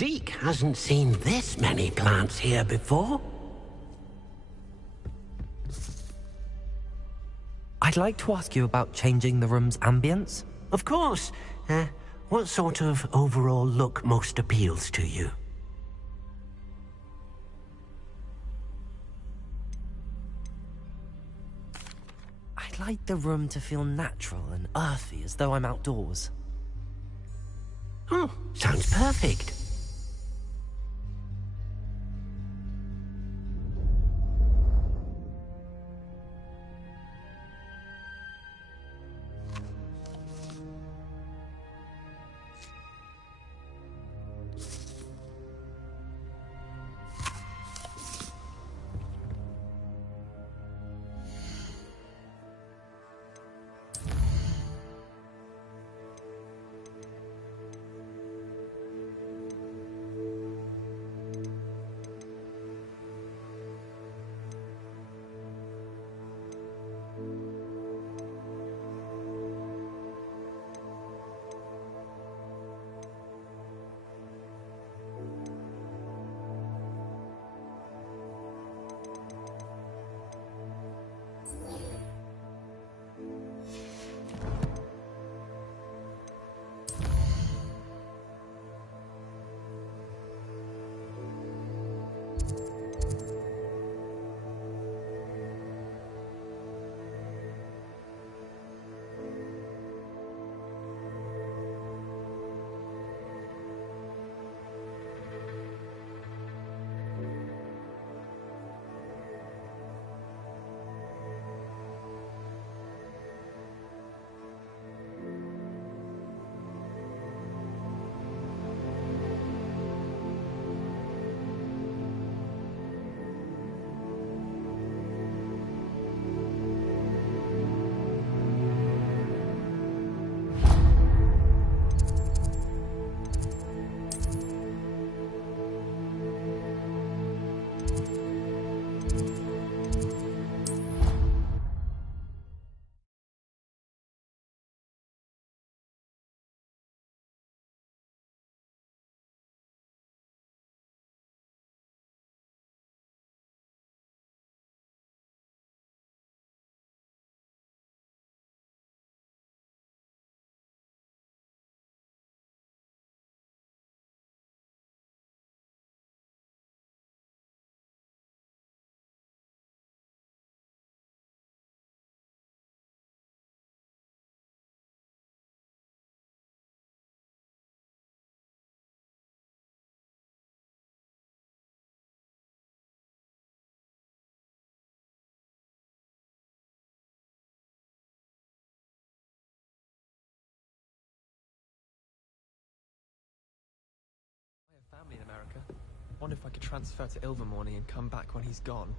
Deke hasn't seen this many plants here before. I'd like to ask you about changing the room's ambience. Of course. What sort of overall look most appeals to you? I'd like the room to feel natural and earthy, as though I'm outdoors. Oh, sounds perfect. Family in America. Wonder if I could transfer to Ilvermorny and come back when he's gone.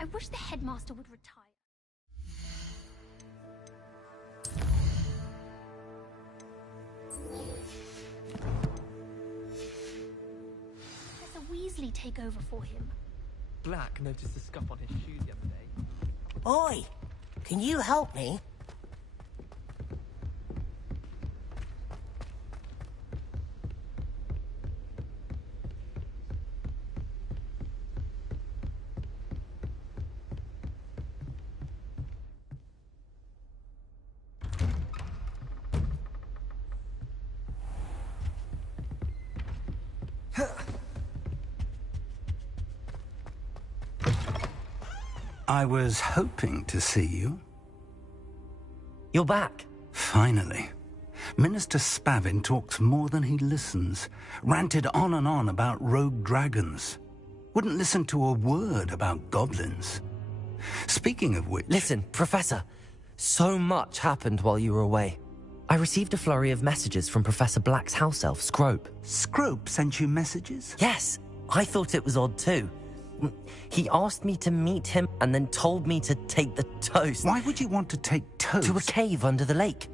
I wish the headmaster would retire. Professor Weasley take over for him. Black noticed the scuff on his shoes the other day. Oi! Can you help me? I was hoping to see you. You're back. Finally. Minister Spavin talks more than he listens. Ranted on and on about rogue dragons. Wouldn't listen to a word about goblins. Speaking of which... Listen, Professor. So much happened while you were away. I received a flurry of messages from Professor Black's house elf, Scrope. Scrope sent you messages? Yes. I thought it was odd too. He asked me to meet him and then told me to take the toast. Why would you want to take toast? To a cave under the lake.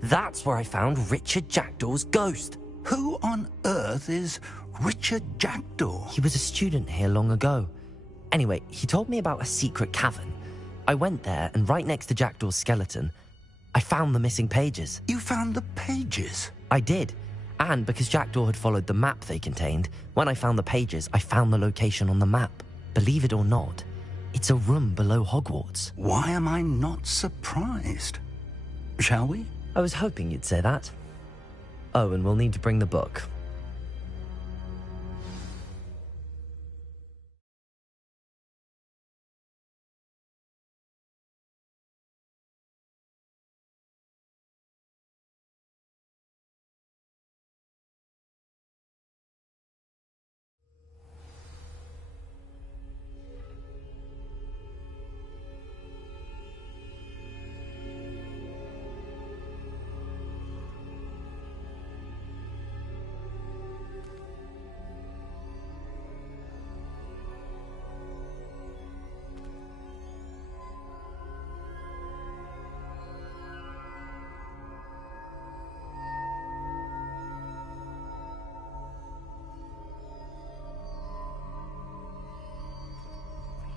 That's where I found Richard Jackdaw's ghost. Who on earth is Richard Jackdaw? He was a student here long ago. Anyway, he told me about a secret cavern. I went there, and right next to Jackdaw's skeleton, I found the missing pages. You found the pages? I did. And because Jackdaw had followed the map they contained, when I found the pages, I found the location on the map. Believe it or not, it's a room below Hogwarts. Why am I not surprised? Shall we? I was hoping you'd say that. Oh, and we'll need to bring the book.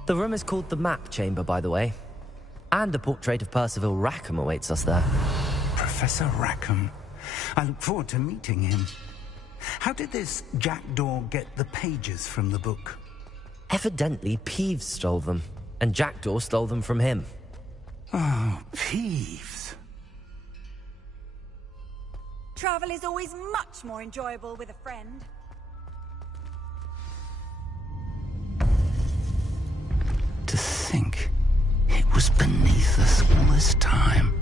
The room is called the Map Chamber, by the way. And a portrait of Percival Rackham awaits us there. Professor Rackham. I look forward to meeting him. How did this Jackdaw get the pages from the book? Evidently, Peeves stole them, and Jackdaw stole them from him. Oh, Peeves. Travel is always much more enjoyable with a friend. To think it was beneath us all this time.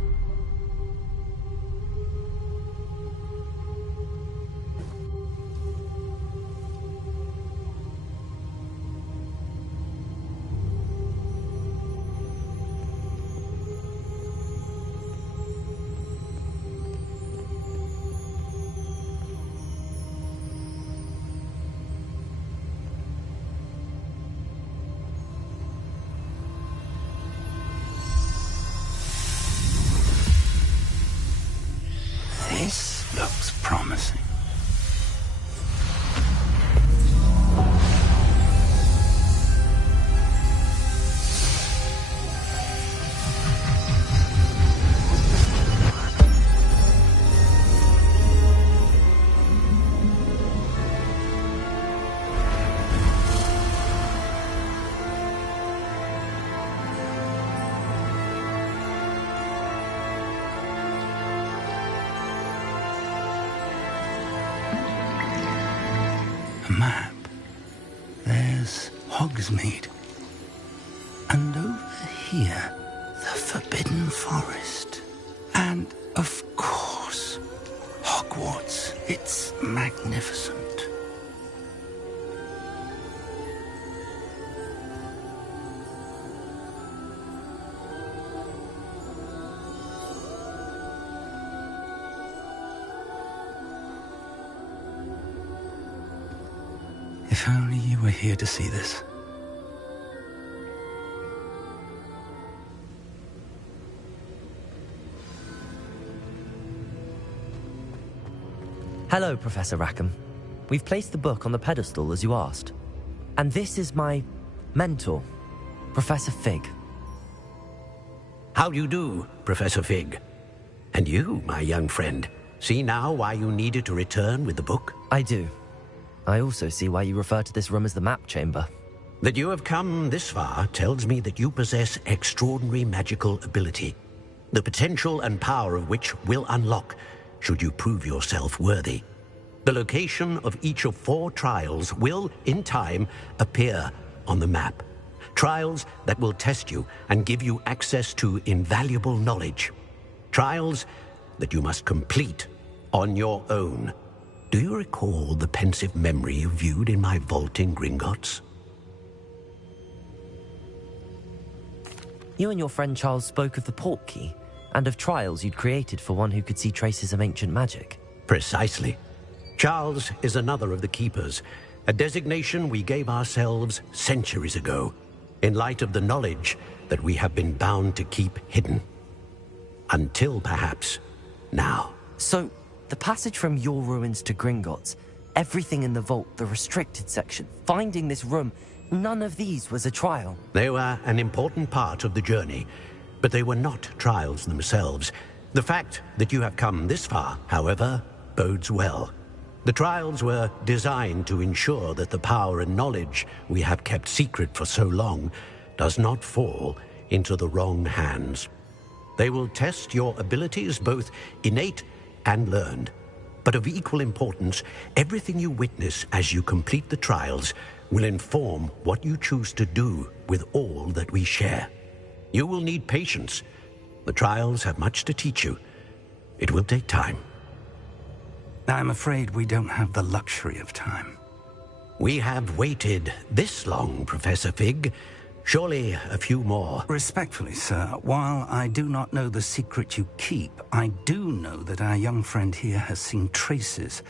This looks promising. Map. There's Hogsmeade. And over here, the Forbidden Forest. And, of course, Hogwarts. It's magnificent. If only you were here to see this. Hello, Professor Rackham. We've placed the book on the pedestal as you asked. And this is my mentor, Professor Fig. How do you do, Professor Fig? And you, my young friend, see now why you needed to return with the book? I do. I also see why you refer to this room as the Map Chamber. That you have come this far tells me that you possess extraordinary magical ability, the potential and power of which will unlock should you prove yourself worthy. The location of each of 4 trials will, in time, appear on the map. Trials that will test you and give you access to invaluable knowledge. Trials that you must complete on your own. Do you recall the pensive memory you viewed in my vault in Gringotts? You and your friend Charles spoke of the Portkey, and of trials you'd created for one who could see traces of ancient magic. Precisely. Charles is another of the Keepers, a designation we gave ourselves centuries ago, in light of the knowledge that we have been bound to keep hidden. Until, perhaps, now. So, the passage from your ruins to Gringotts, everything in the vault, the restricted section, finding this room, none of these was a trial. They were an important part of the journey, but they were not trials themselves. The fact that you have come this far, however, bodes well. The trials were designed to ensure that the power and knowledge we have kept secret for so long does not fall into the wrong hands. They will test your abilities, both innate and learned. But of equal importance, everything you witness as you complete the trials will inform what you choose to do with all that we share. You will need patience. The trials have much to teach you. It will take time. I'm afraid we don't have the luxury of time. We have waited this long, Professor Fig. Surely a few more. Respectfully, sir, while I do not know the secret you keep, I do know that our young friend here has seen traces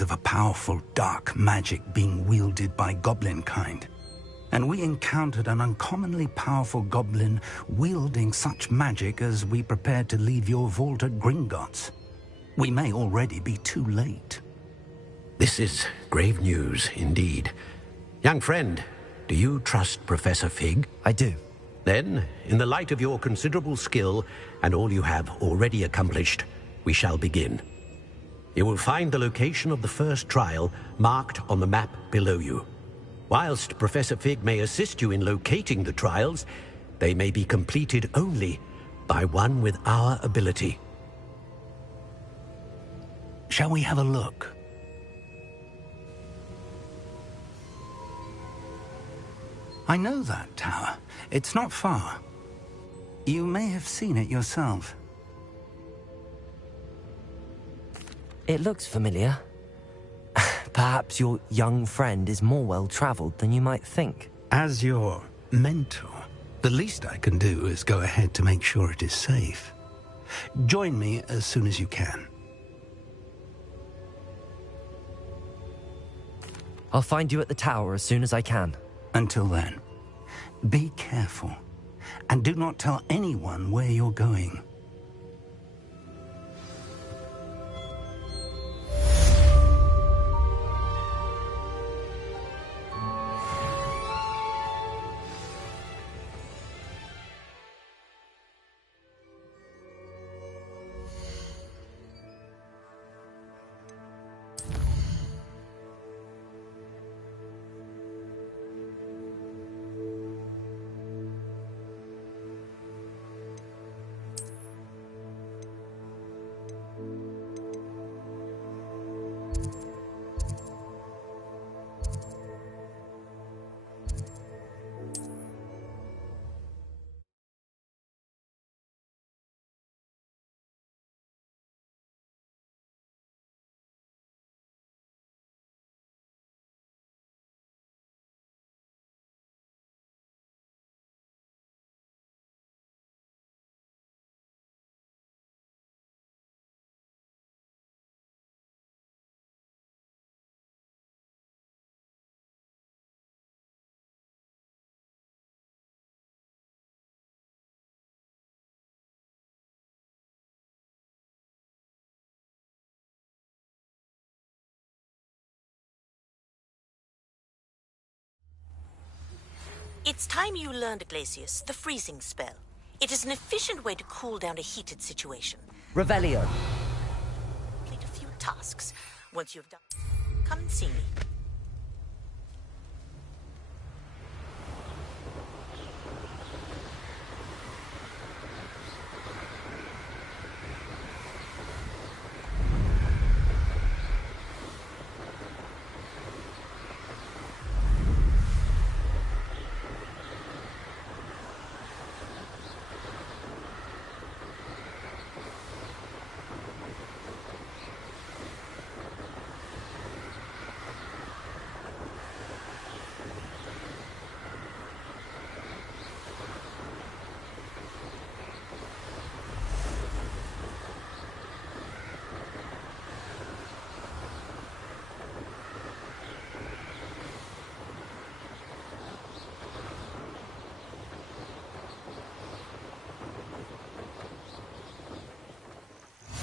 of a powerful dark magic being wielded by goblin kind. And we encountered an uncommonly powerful goblin wielding such magic as we prepared to leave your vault at Gringotts. We may already be too late. This is grave news indeed. Young friend, do you trust Professor Fig? I do. Then, in the light of your considerable skill and all you have already accomplished, we shall begin. You will find the location of the first trial marked on the map below you. Whilst Professor Fig may assist you in locating the trials, they may be completed only by one with our ability. Shall we have a look? I know that tower. It's not far. You may have seen it yourself. It looks familiar. Perhaps your young friend is more well-traveled than you might think. As your mentor, the least I can do is go ahead to make sure it is safe. Join me as soon as you can. I'll find you at the tower as soon as I can. Until then, be careful, and do not tell anyone where you're going. It's time you learned, Glacius, the freezing spell. It is an efficient way to cool down a heated situation. Revelio. Complete a few tasks. Once you've done, come and see me.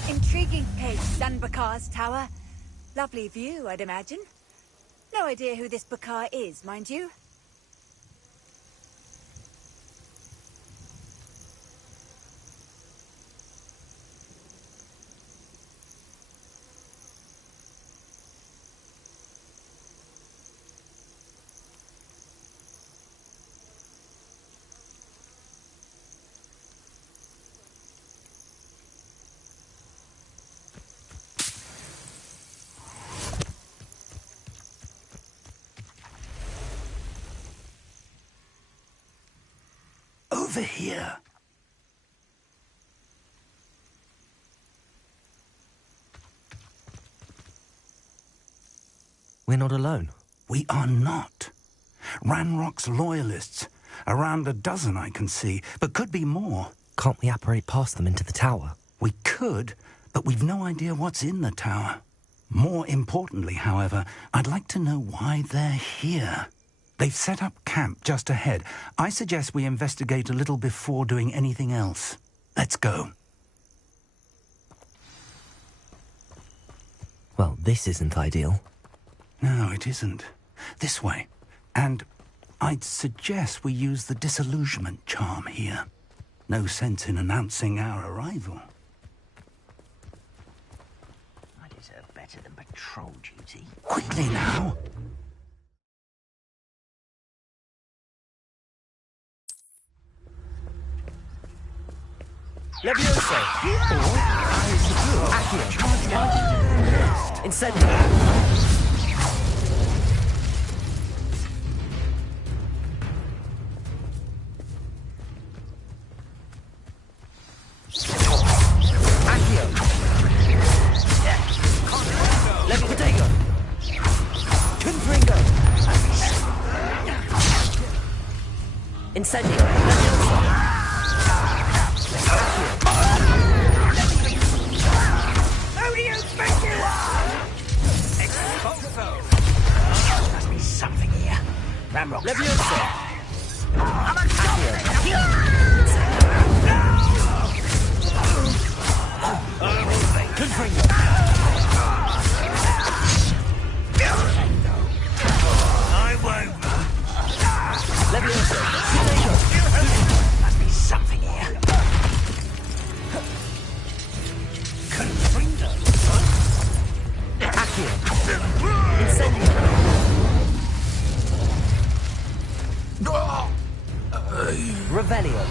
Intriguing place, Zanbakar's tower. Lovely view, I'd imagine. No idea who this Bakar is, mind you. over here. We're not alone. We are not. Ranrock's loyalists. Around a dozen I can see, but could be more. Can't we apparate past them into the tower? We could, but we've no idea what's in the tower. More importantly, however, I'd like to know why they're here. They've set up camp just ahead. I suggest we investigate a little before doing anything else. Let's go. Well, this isn't ideal. No, it isn't. This way. And I'd suggest we use the disillusionment charm here. No sense in announcing our arrival. I deserve better than patrol duty. Quickly now. Levioso! Accio! Incendio! Incendio! Who do you think you are? Expulso! Must be something here. Ramrock. Leviosa! I'm a I won't. Leviosa! Must be something here. Confringo. Accio! Incendio! Revelio!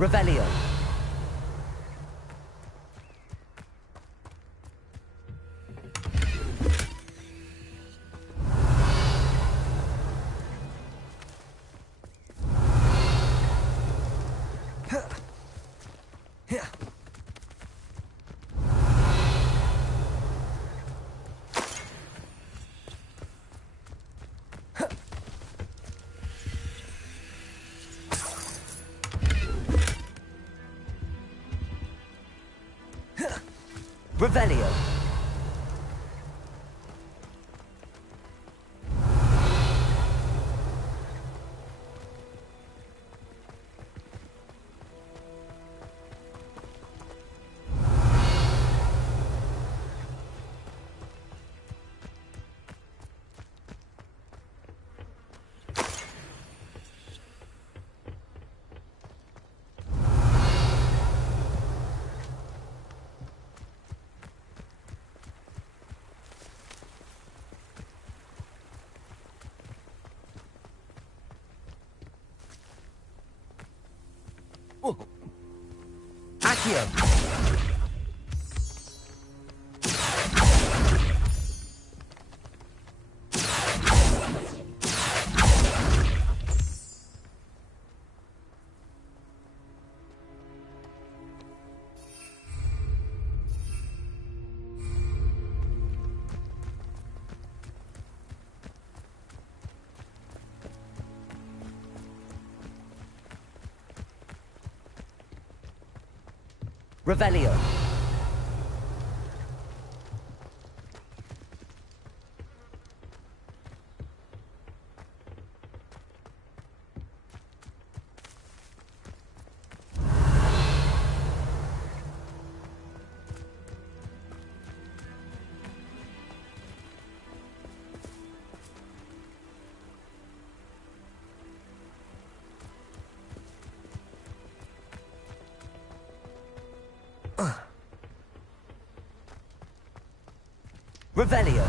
Revelio! Revelio! Accio! Revelio! Revelio.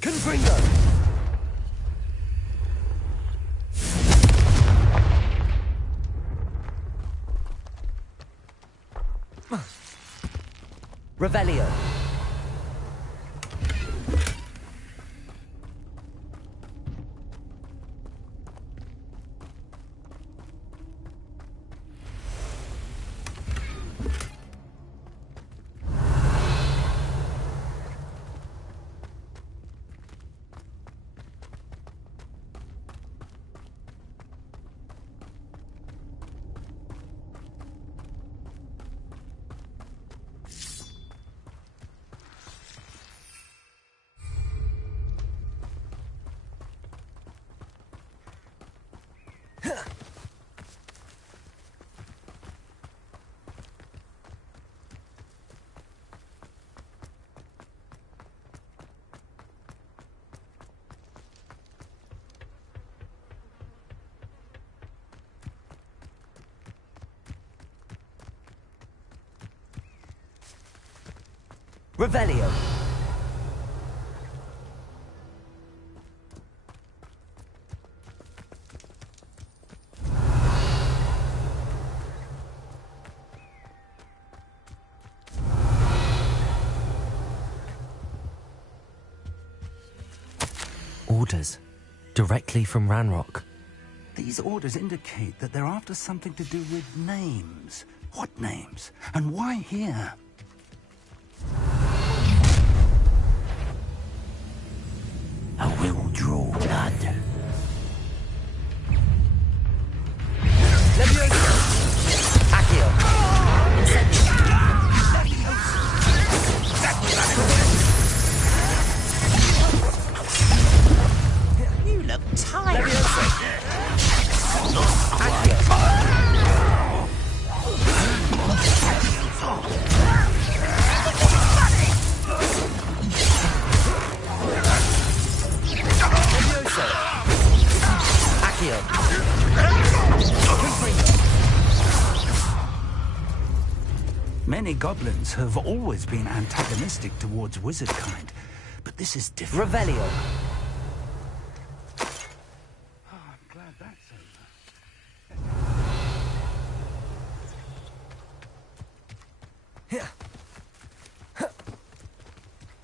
Confringo. Revelio. Revelio. Orders. Directly from Ranrock. These orders indicate that they're after something to do with names. What names? And why here? I will draw blood. Accio. You look tired. Many goblins have always been antagonistic towards wizard kind, but this is different. Revelio. Oh, I'm glad that's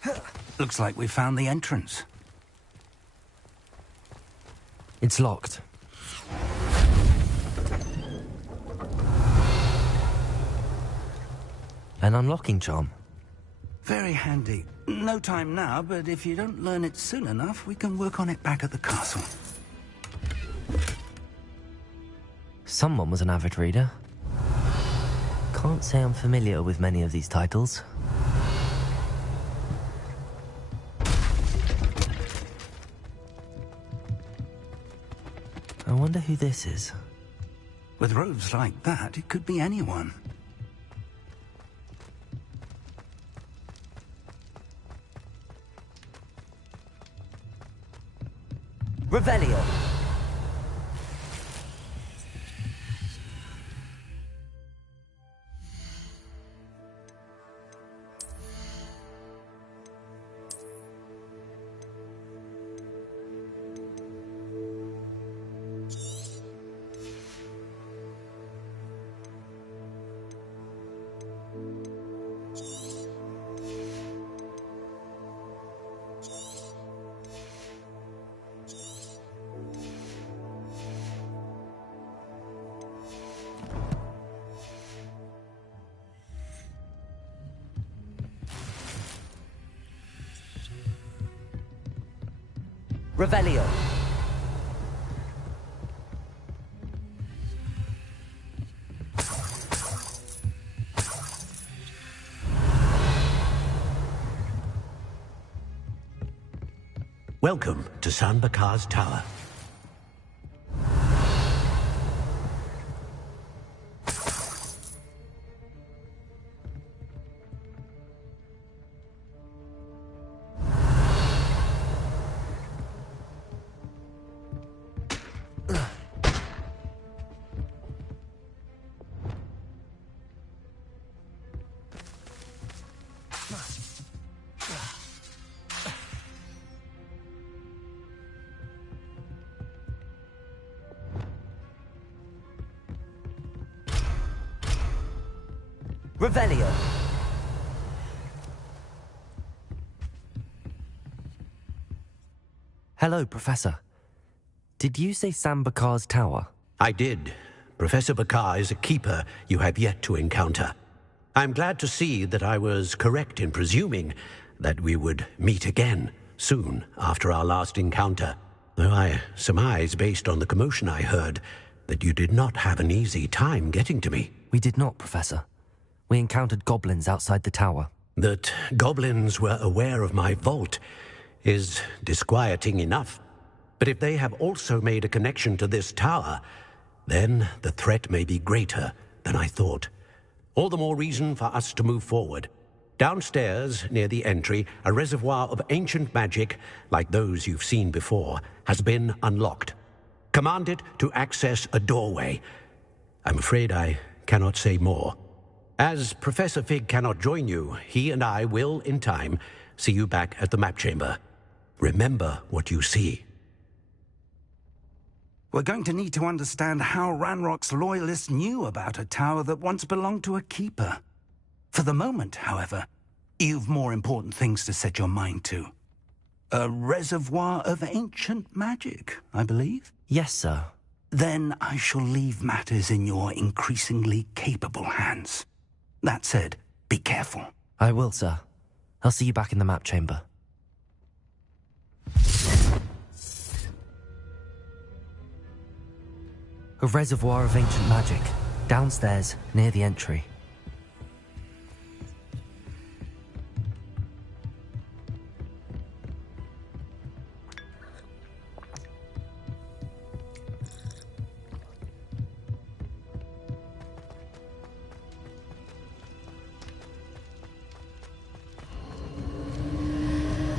over. Looks like we found the entrance. It's locked. An unlocking charm. Very handy. No time now, but if you don't learn it soon enough, we can work on it back at the castle. Someone was an avid reader. Can't say I'm familiar with many of these titles. I wonder who this is. With robes like that, it could be anyone. Revelio. Revelio. Welcome to Sanbakar's Tower. Revelio. Hello, Professor. Did you say Sambakar's tower? I did. Professor Bakar is a keeper you have yet to encounter. I'm glad to see that I was correct in presuming that we would meet again soon after our last encounter, though I surmise, based on the commotion I heard, that you did not have an easy time getting to me. We did not, Professor. We encountered goblins outside the tower. That goblins were aware of my vault is disquieting enough. But if they have also made a connection to this tower, then the threat may be greater than I thought. All the more reason for us to move forward. Downstairs, near the entry, a reservoir of ancient magic, like those you've seen before, has been unlocked. Command it to access a doorway. I'm afraid I cannot say more. As Professor Fig cannot join you, he and I will, in time, see you back at the map chamber. Remember what you see. We're going to need to understand how Ranrock's loyalists knew about a tower that once belonged to a keeper. For the moment, however, you've more important things to set your mind to. A reservoir of ancient magic, I believe? Yes, sir. Then I shall leave matters in your increasingly capable hands. That said, be careful. I will, sir. I'll see you back in the map chamber. A reservoir of ancient magic, downstairs, near the entry.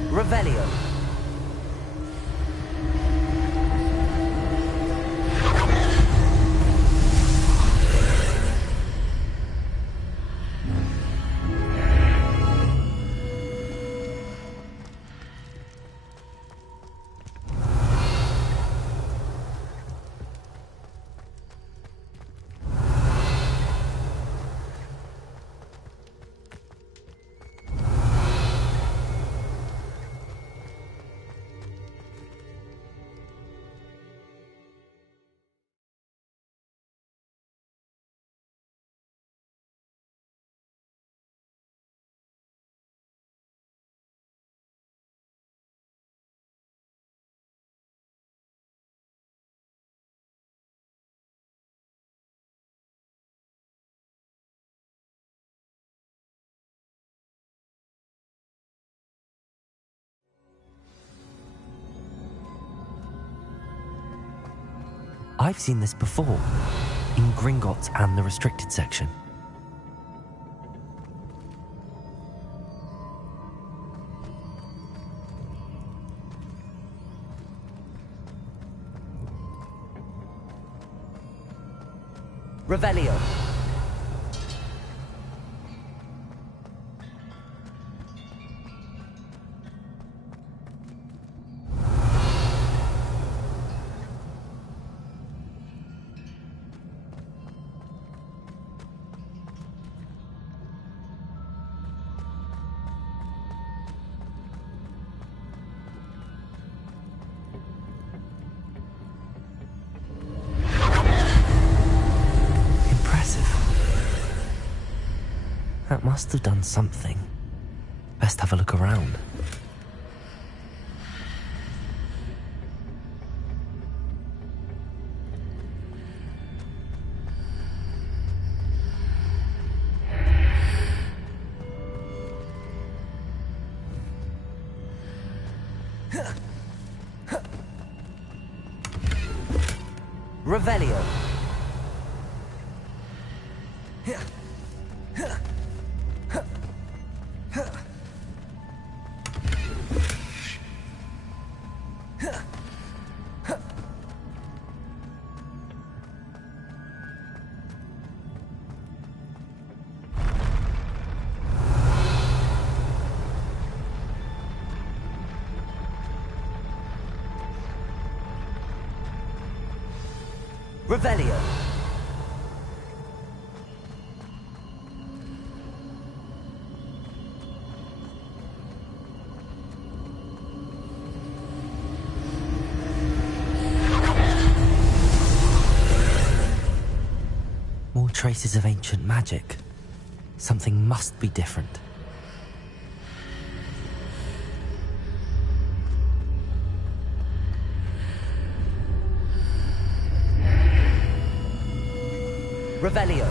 Revelio. I've seen this before, in Gringotts and the restricted section. Revelio. That must have done something. Best have a look around. Revelio. Revelio. More traces of ancient magic. Something must be different. Revelio.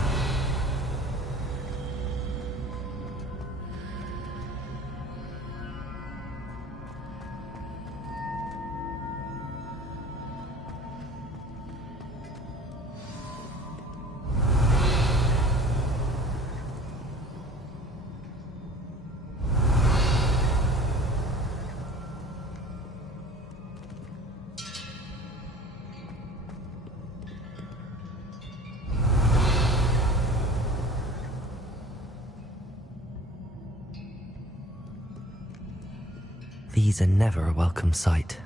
These are never a welcome sight.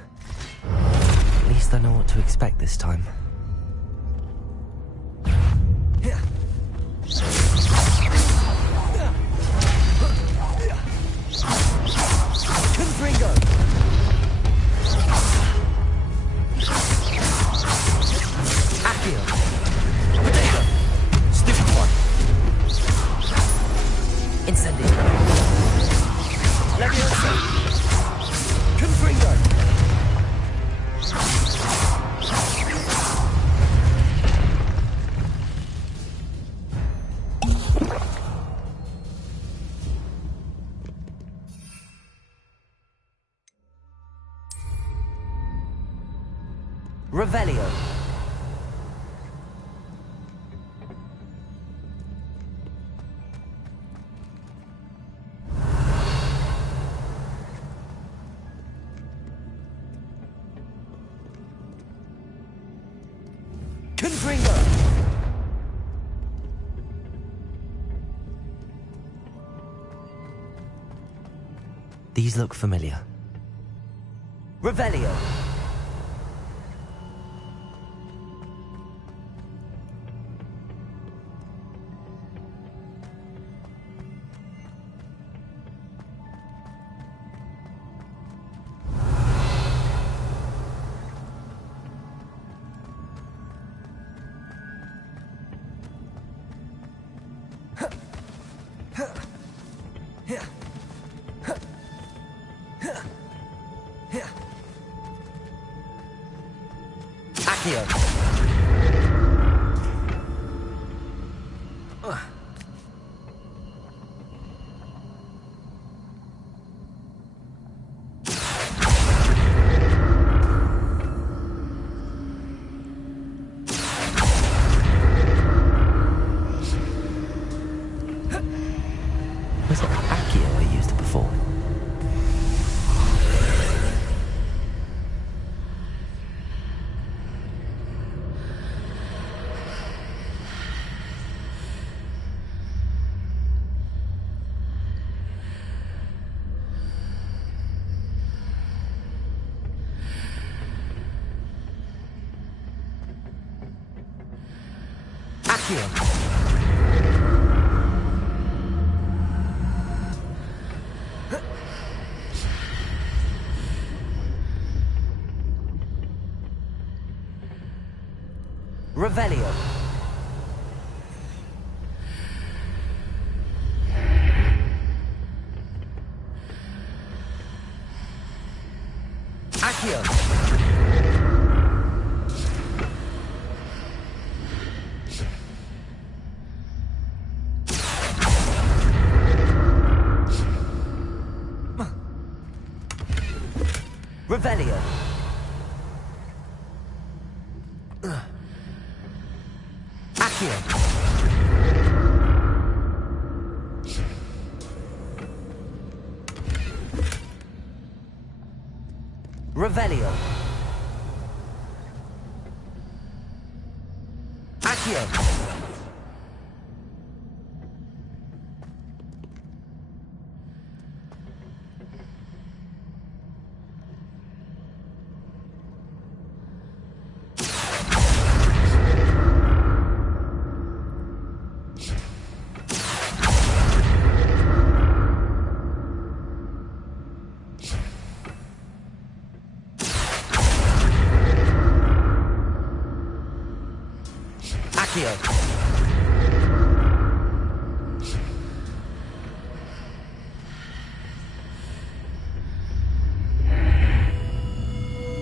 At least I know what to expect this time. Confringo! Accio! Potato! Stupid one! Incendio! Leviosa! Confringo! Revelio. Confringo. These look familiar. Revelio. Was it Accio I used before? Accio! Revelio. Accio. Revelio. Revelio. Accio.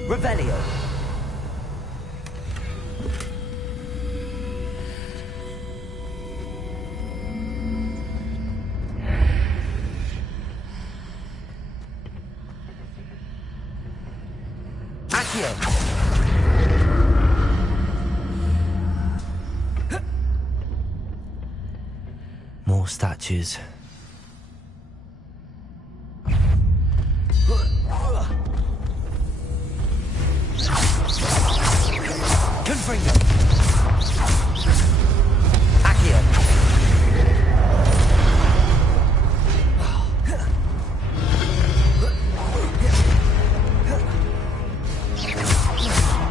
Revelio. Accio. More statues. Confringo. Accio.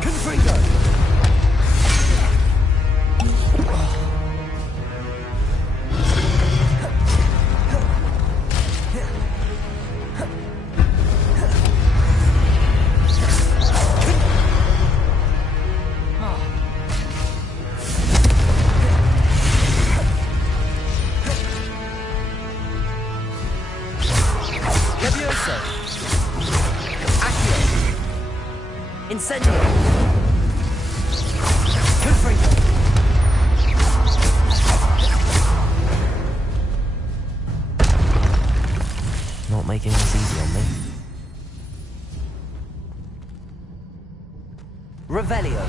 Confringo. Incendio. Confringo. Not making this easy on me. Revelio.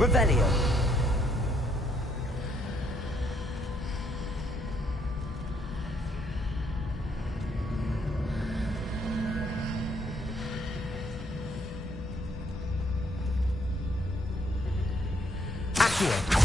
Revelio. Accio.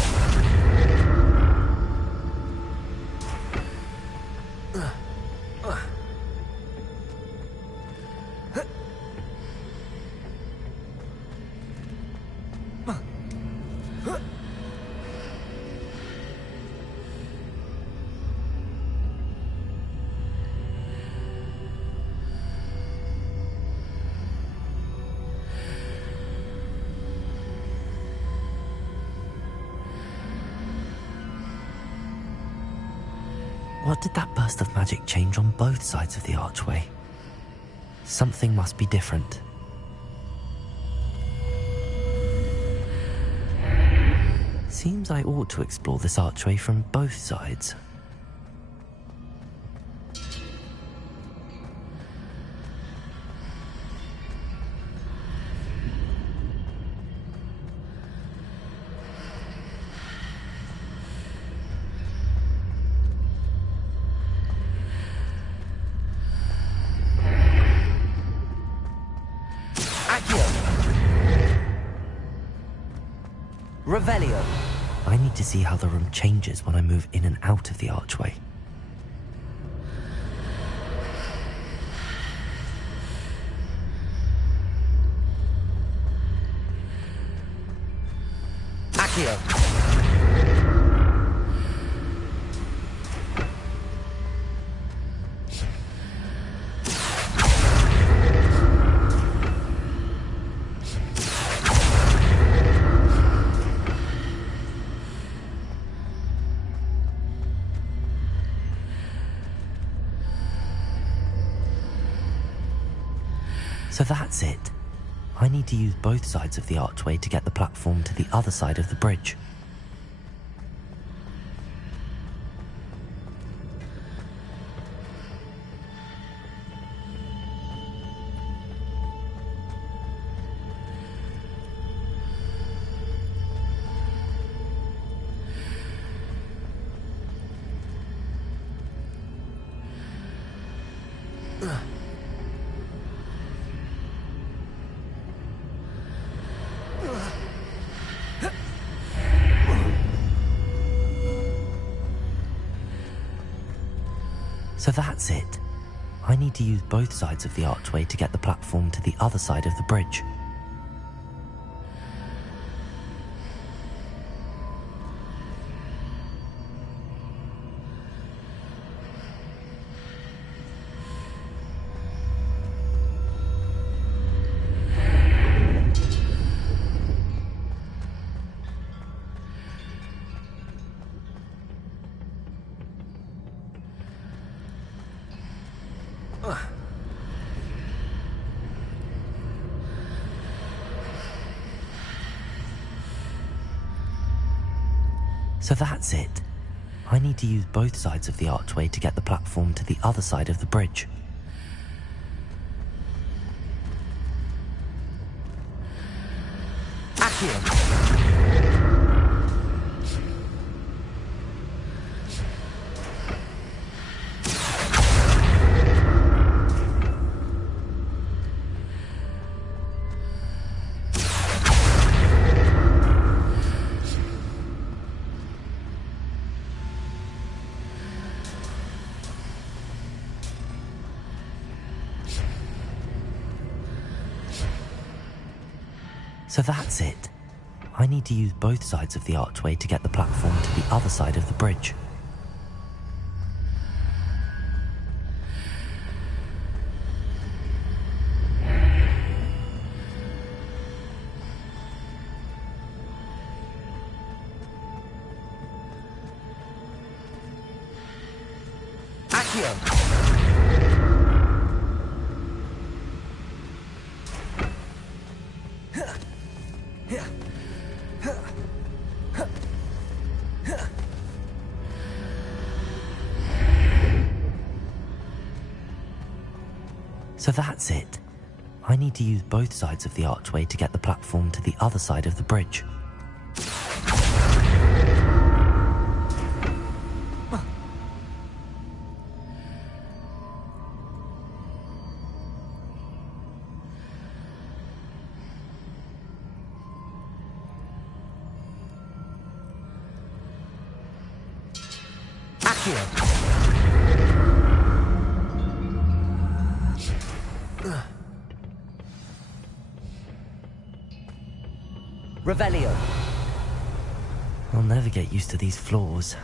What did that burst of magic change on both sides of the archway? Something must be different. Seems I ought to explore this archway from both sides. Revelio. I need to see how the room changes when I move in and out of the archway. Accio. So that's it. I need to use both sides of the archway to get the platform to the other side of the bridge. So that's it. I need to use both sides of the archway to get the platform to the other side of the bridge. So that's it. I need to use both sides of the archway to get the platform to the other side of the bridge. Accio. So that's it. I need to use both sides of the archway to get the platform to the other side of the bridge. Accio. So that's it. I need to use both sides of the archway to get the platform to the other side of the bridge. Accio. Revelio. I'll never get used to these floors.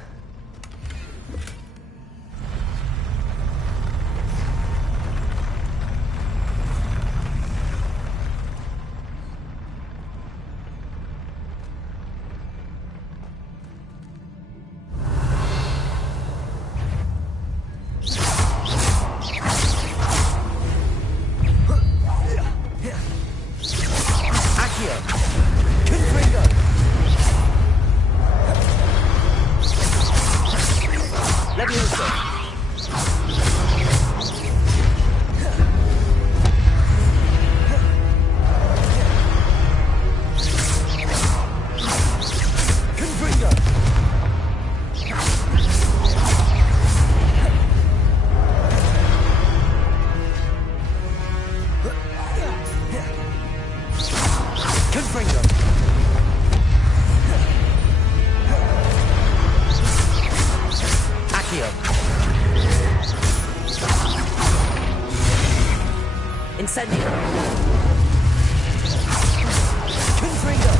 Incendio. Confringo.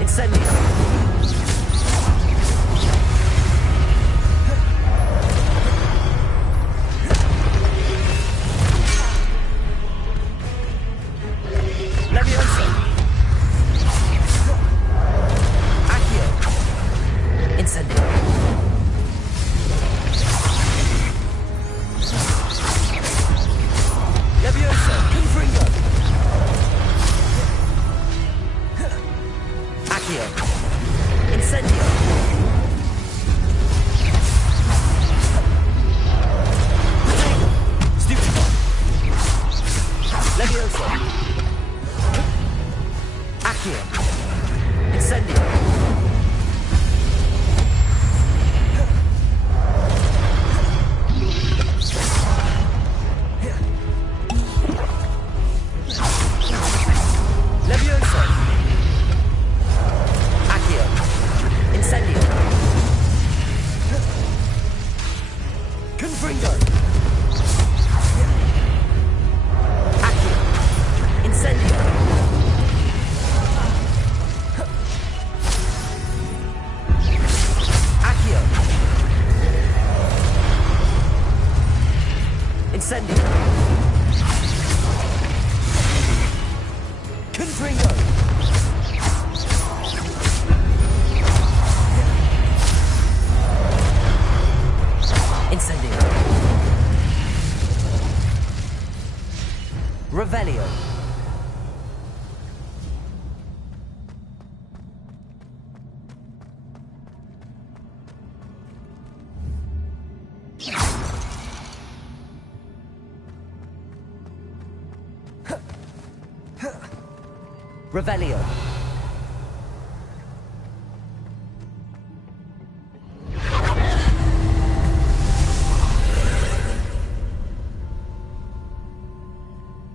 Incendio. Leviosa. Accio. Incendio. Leviosa. Confringo. Accio. Incendio. Stupefy. Leviosa. Accio. Incendio. Leviosa. Accio. Incendio. Confringo. Accio. Incendio. Accio. Incendio. Confringo. Incendio. Revelio. Revelio.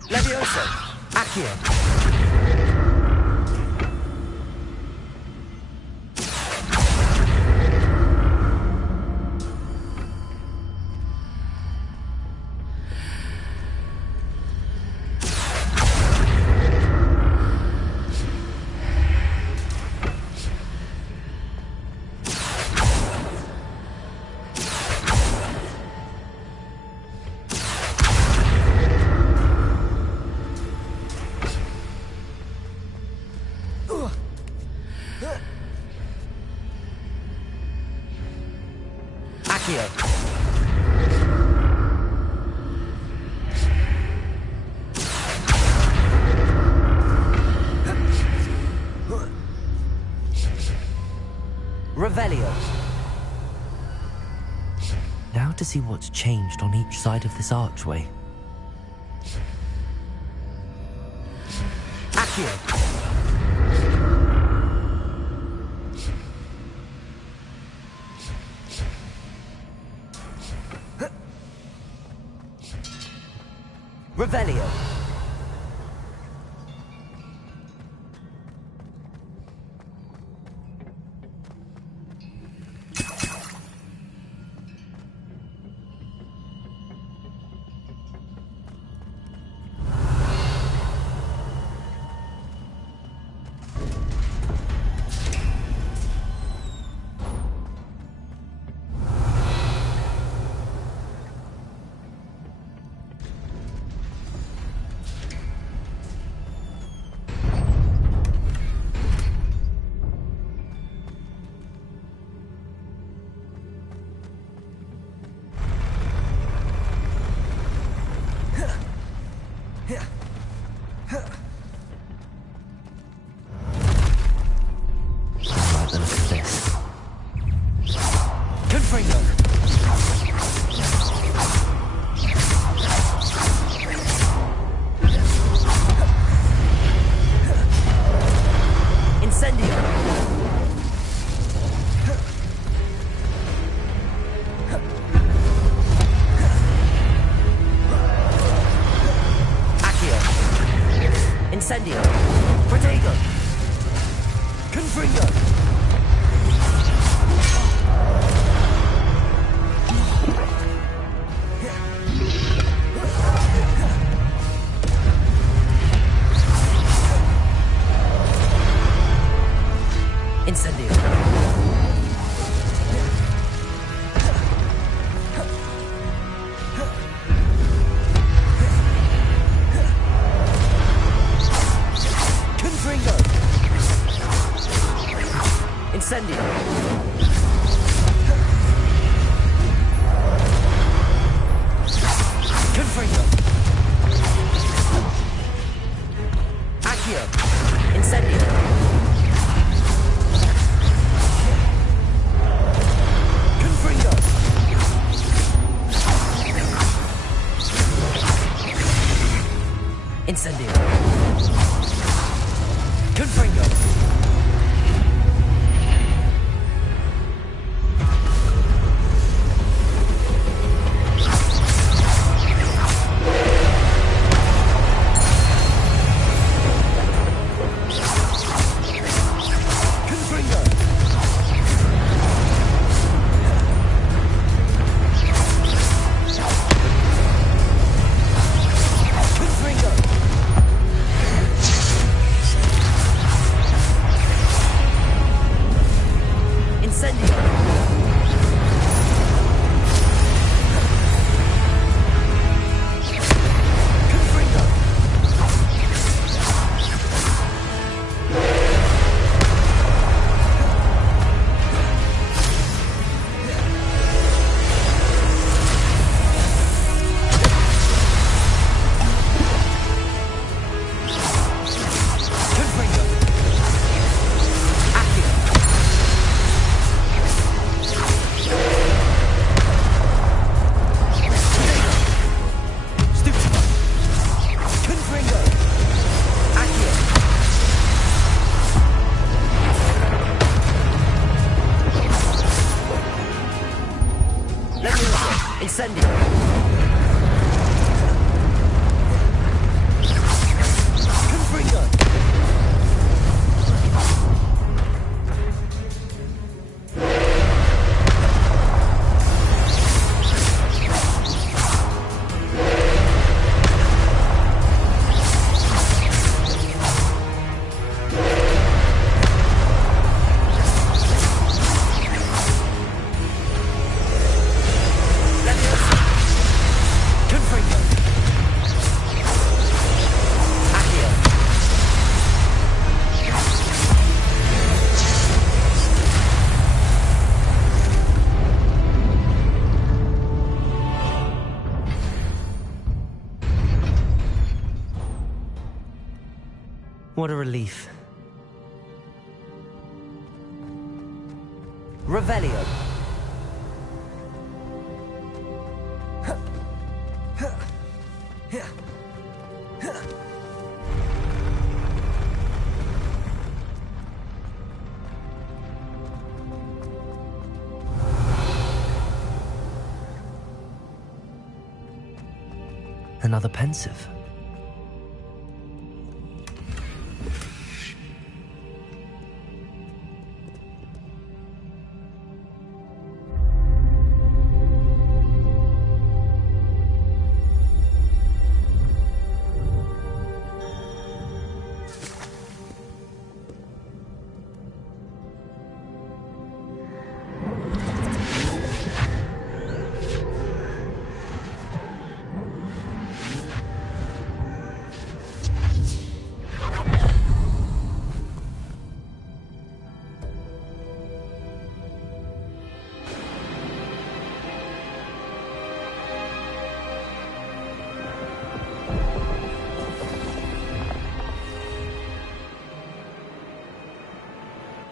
Leviosa. Accio. Accio. Revelio. Now to see what's changed on each side of this archway. Accio. Revelio. Incendio. Protego. Confringo. Incendio. Confringo. What a relief. Revelio. Another pensive.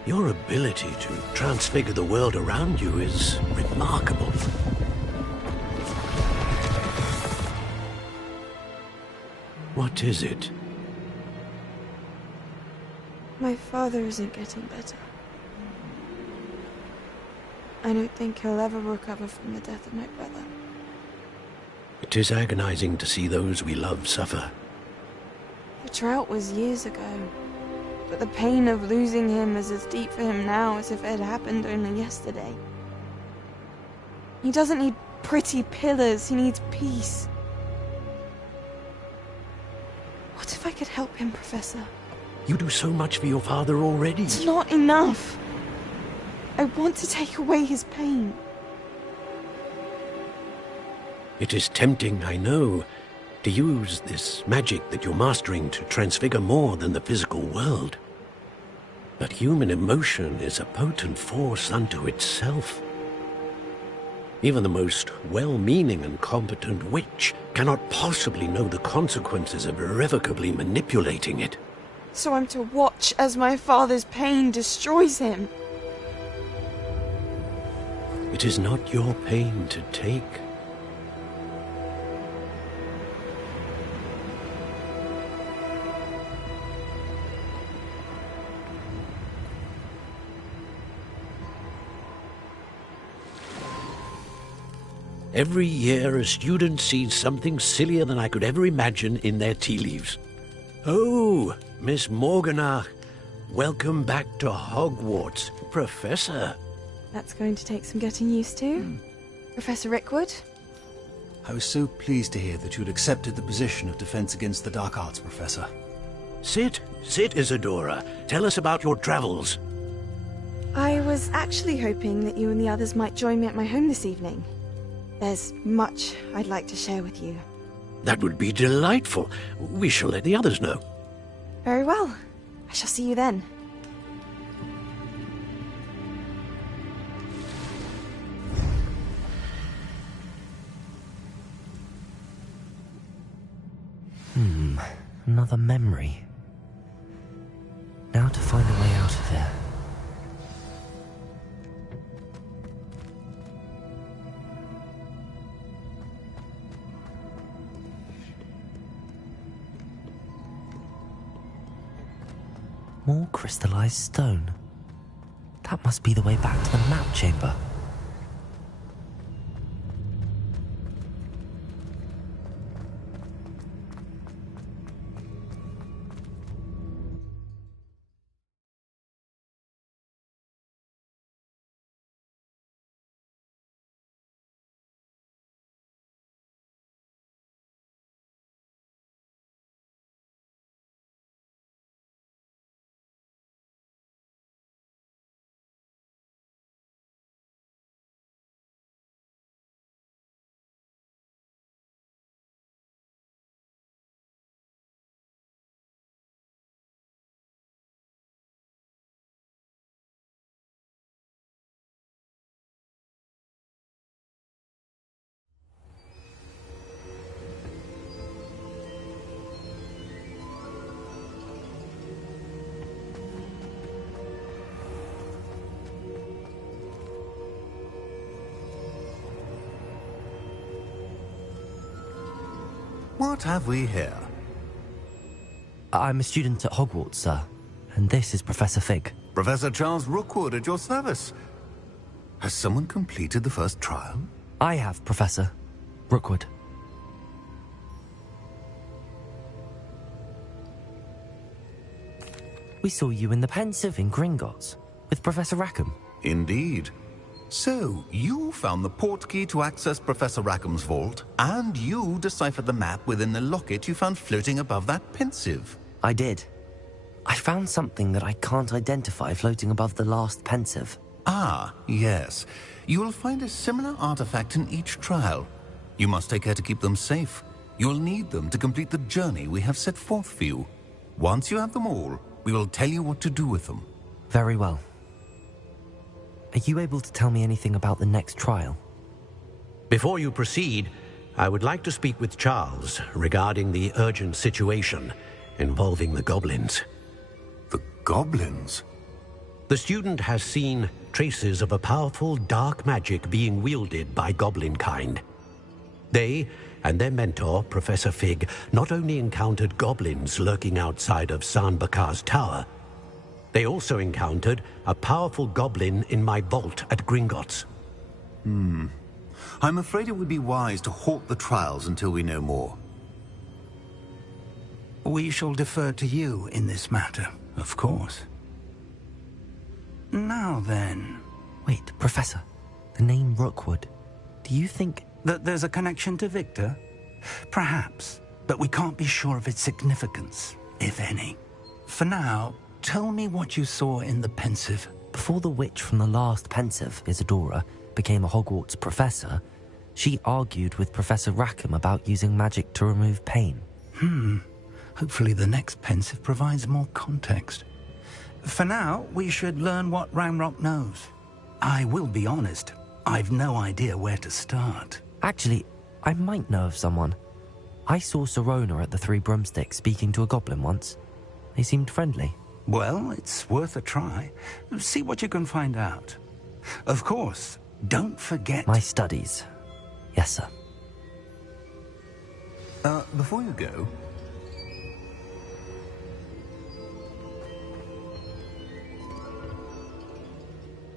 Your ability to transfigure the world around you is remarkable. What is it? My father isn't getting better. I don't think he'll ever recover from the death of my brother. It is agonizing to see those we love suffer. The drought was years ago, but the pain of losing him is as deep for him now as if it had happened only yesterday. He doesn't need pretty pillars, he needs peace. What if I could help him, Professor? You do so much for your father already. It's not enough. I want to take away his pain. It is tempting, I know, to use this magic that you're mastering to transfigure more than the physical world. But human emotion is a potent force unto itself. Even the most well-meaning and competent witch cannot possibly know the consequences of irrevocably manipulating it. So I'm to watch as my father's pain destroys him? It is not your pain to take. Every year a student sees something sillier than I could ever imagine in their tea leaves. Oh, Miss Morganach, welcome back to Hogwarts, Professor. That's going to take some getting used to. Professor Rickwood? I was so pleased to hear that you'd accepted the position of Defense Against the Dark Arts, Professor. Sit, Isadora. Tell us about your travels. I was actually hoping that you and the others might join me at my home this evening. There's much I'd like to share with you. That would be delightful. We shall let the others know. Very well. I shall see you then. Another memory. Now to find a way out of here. More crystallized stone. That must be the way back to the map chamber. What have we here? I'm a student at Hogwarts, sir. And this is Professor Fig. Professor Charles Rookwood at your service. Has someone completed the first trial? I have, Professor Rookwood. We saw you in the Pensive in Gringotts with Professor Rackham. Indeed. So, you found the portkey to access Professor Rackham's vault, and you deciphered the map within the locket you found floating above that Pensive. I did. I found something that I can't identify floating above the last Pensive. Ah, yes. You will find a similar artifact in each trial. You must take care to keep them safe. You will need them to complete the journey we have set forth for you. Once you have them all, we will tell you what to do with them. Very well. Are you able to tell me anything about the next trial? Before you proceed, I would like to speak with Charles regarding the urgent situation involving the goblins. The goblins? The student has seen traces of a powerful dark magic being wielded by goblin kind. They and their mentor, Professor Fig, not only encountered goblins lurking outside of Sanbakar's tower, they also encountered a powerful goblin in my vault at Gringotts. I'm afraid it would be wise to halt the trials until we know more. We shall defer to you in this matter, of course. Now then... Wait, Professor. The name Rookwood. Do you think... that there's a connection to Victor? Perhaps, but we can't be sure of its significance, if any. For now, tell me what you saw in the Pensive. Before the witch from the last Pensive, Isadora, became a Hogwarts professor, she argued with Professor Rackham about using magic to remove pain. Hopefully the next Pensive provides more context. For now, we should learn what Ranrock knows. I will be honest, I've no idea where to start. Actually, I might know of someone. I saw Serona at the Three Broomsticks speaking to a goblin once. They seemed friendly. Well, it's worth a try. See what you can find out. Of course, don't forget... My studies. Yes, sir. Before you go...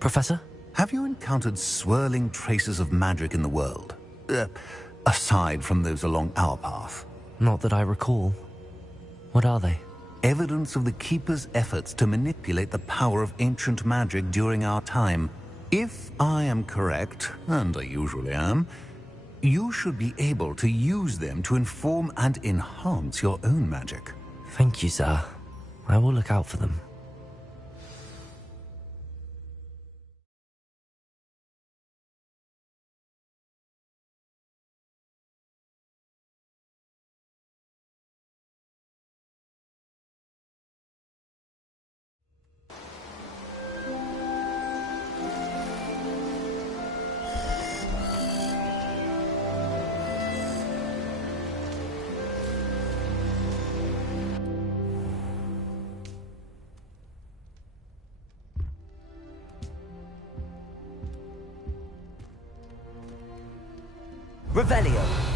Professor? Have you encountered swirling traces of magic in the world? aside from those along our path. Not that I recall. What are they? Evidence of the Keeper's efforts to manipulate the power of ancient magic during our time. If I am correct, and I usually am, you should be able to use them to inform and enhance your own magic. Thank you, sir. I will look out for them. Revelio.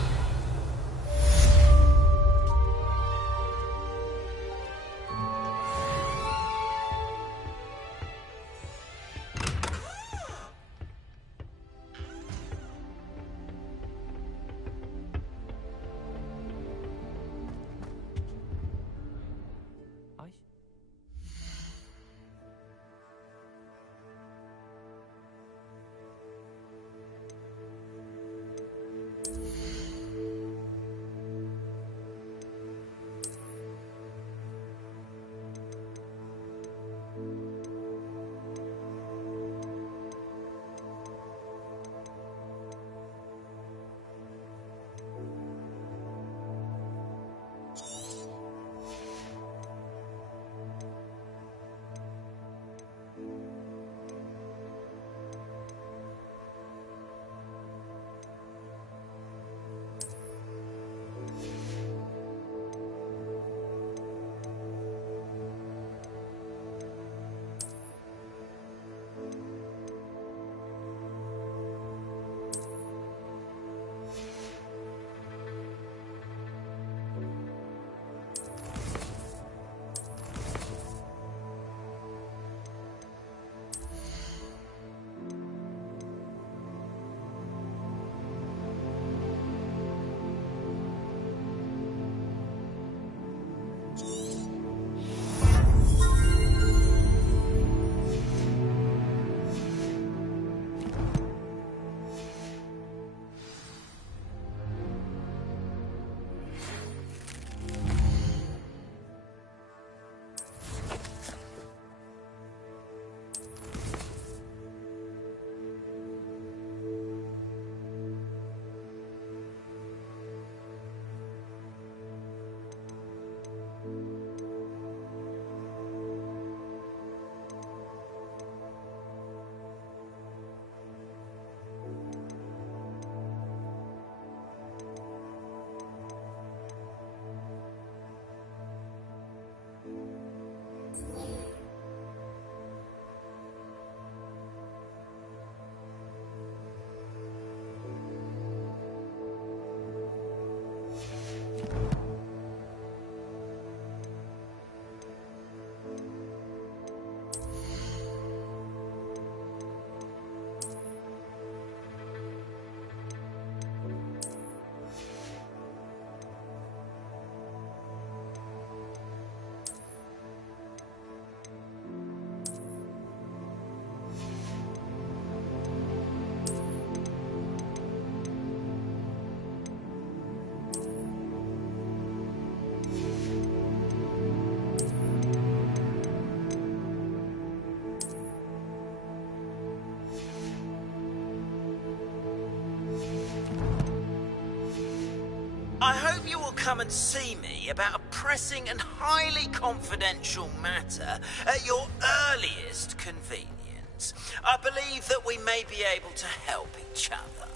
I hope you will come and see me about a pressing and highly confidential matter at your earliest convenience. I believe that we may be able to help each other.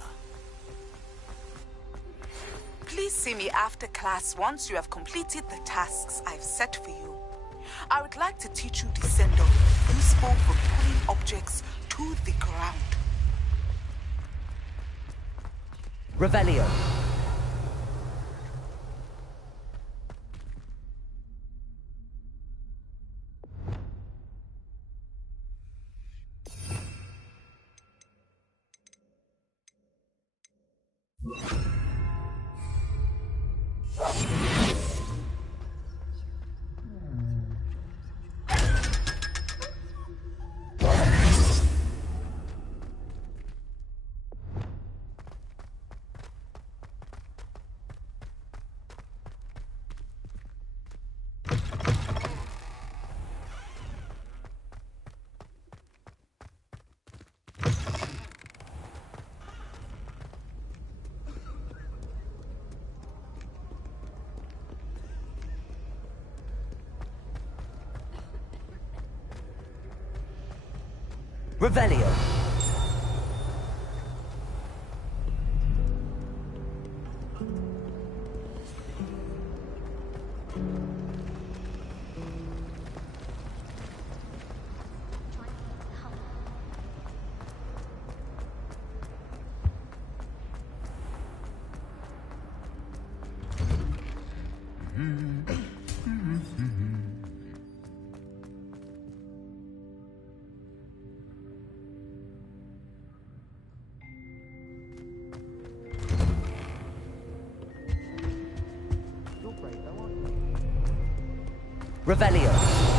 Please see me after class once you have completed the tasks I've set for you. I would like to teach you Descendo, useful for pulling objects to the ground. Revelio. Revelio. Revelio.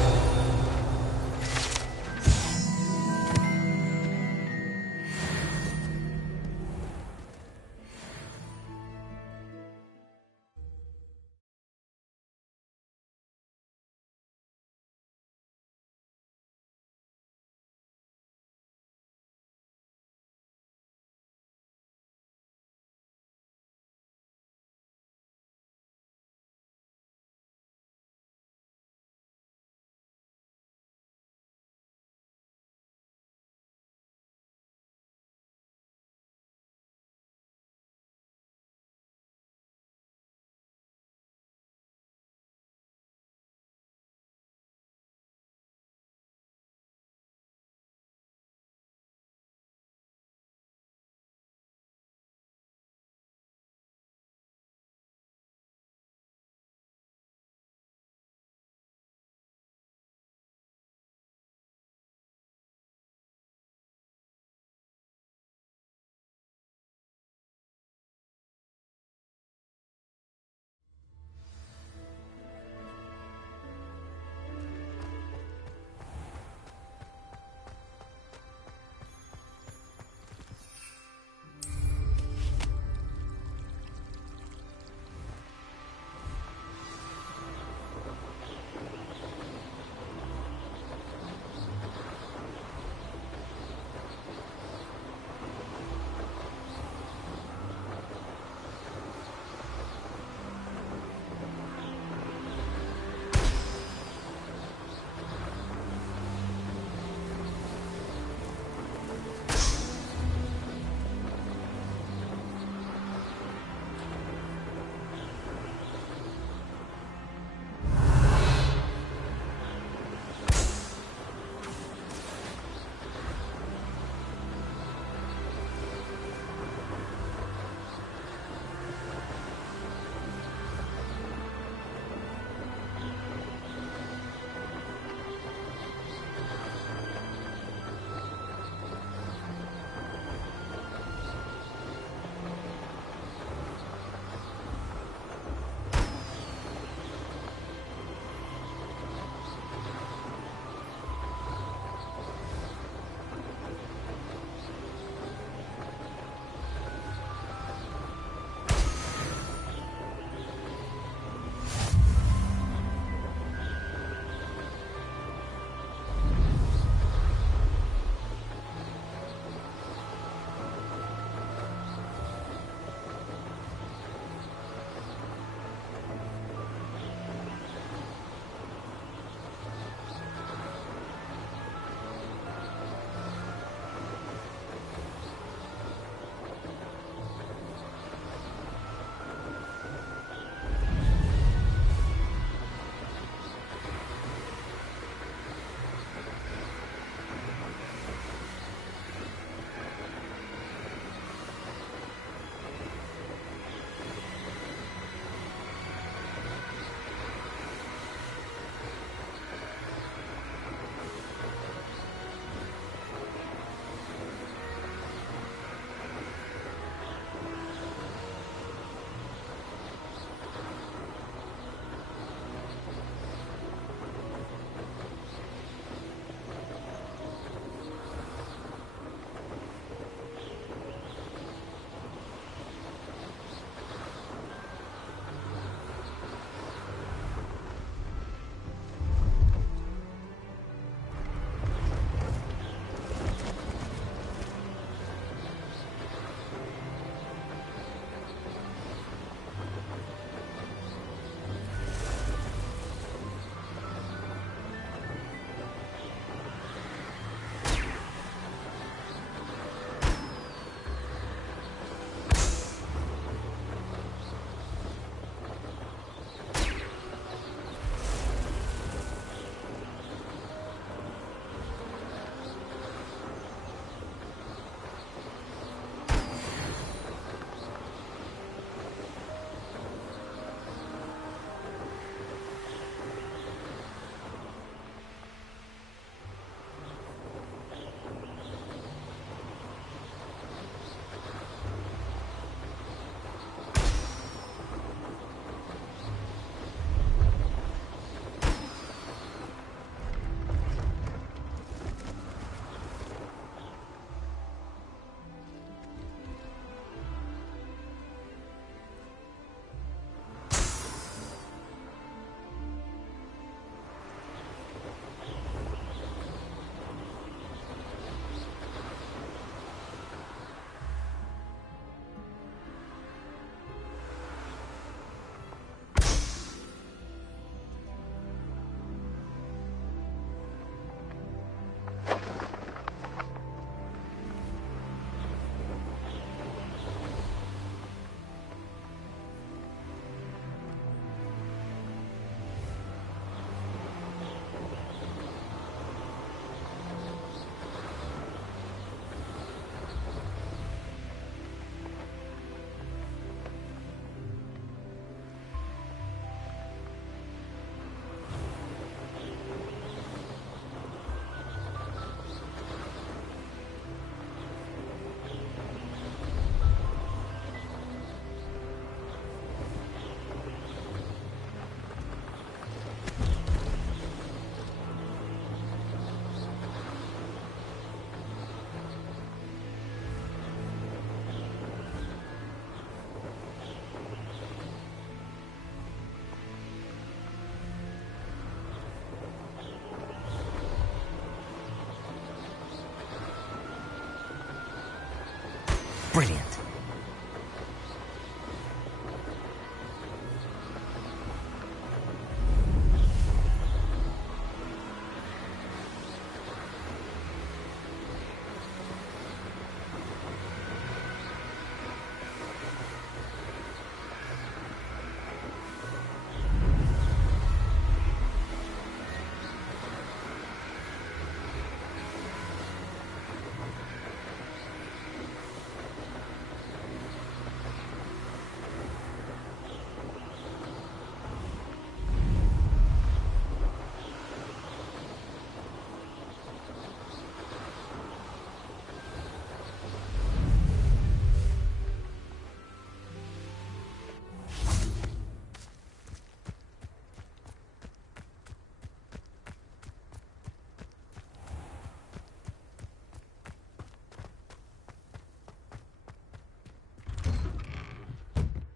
Brilliant.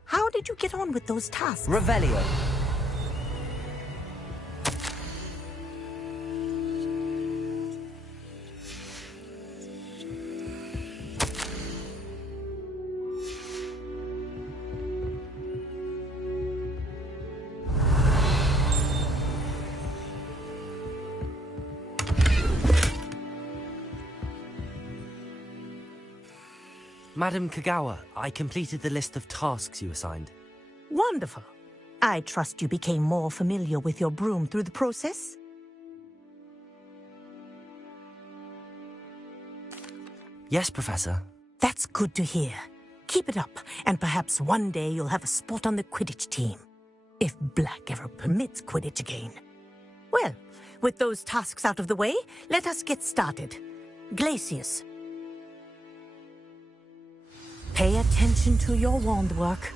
How did you get on with those tasks? Revelio. Madam Kagawa, I completed the list of tasks you assigned. Wonderful. I trust you became more familiar with your broom through the process? Yes, Professor. That's good to hear. Keep it up, and perhaps one day you'll have a spot on the Quidditch team. If Black ever permits Quidditch again. Well, with those tasks out of the way, let us get started. Glacius. Pay attention to your wand work.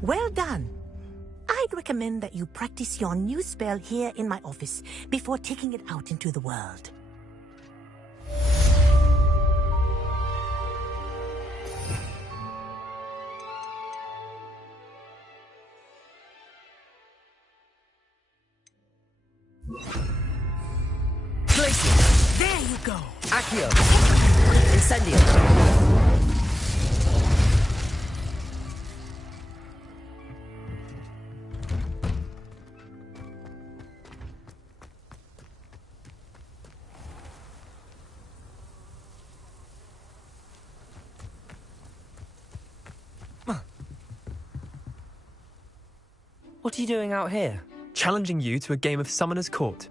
Well done. I'd recommend that you practice your new spell here in my office before taking it out into the world. Glacius! There you go! Accio! Incendio! What are you doing out here? Challenging you to a game of Summoner's Court.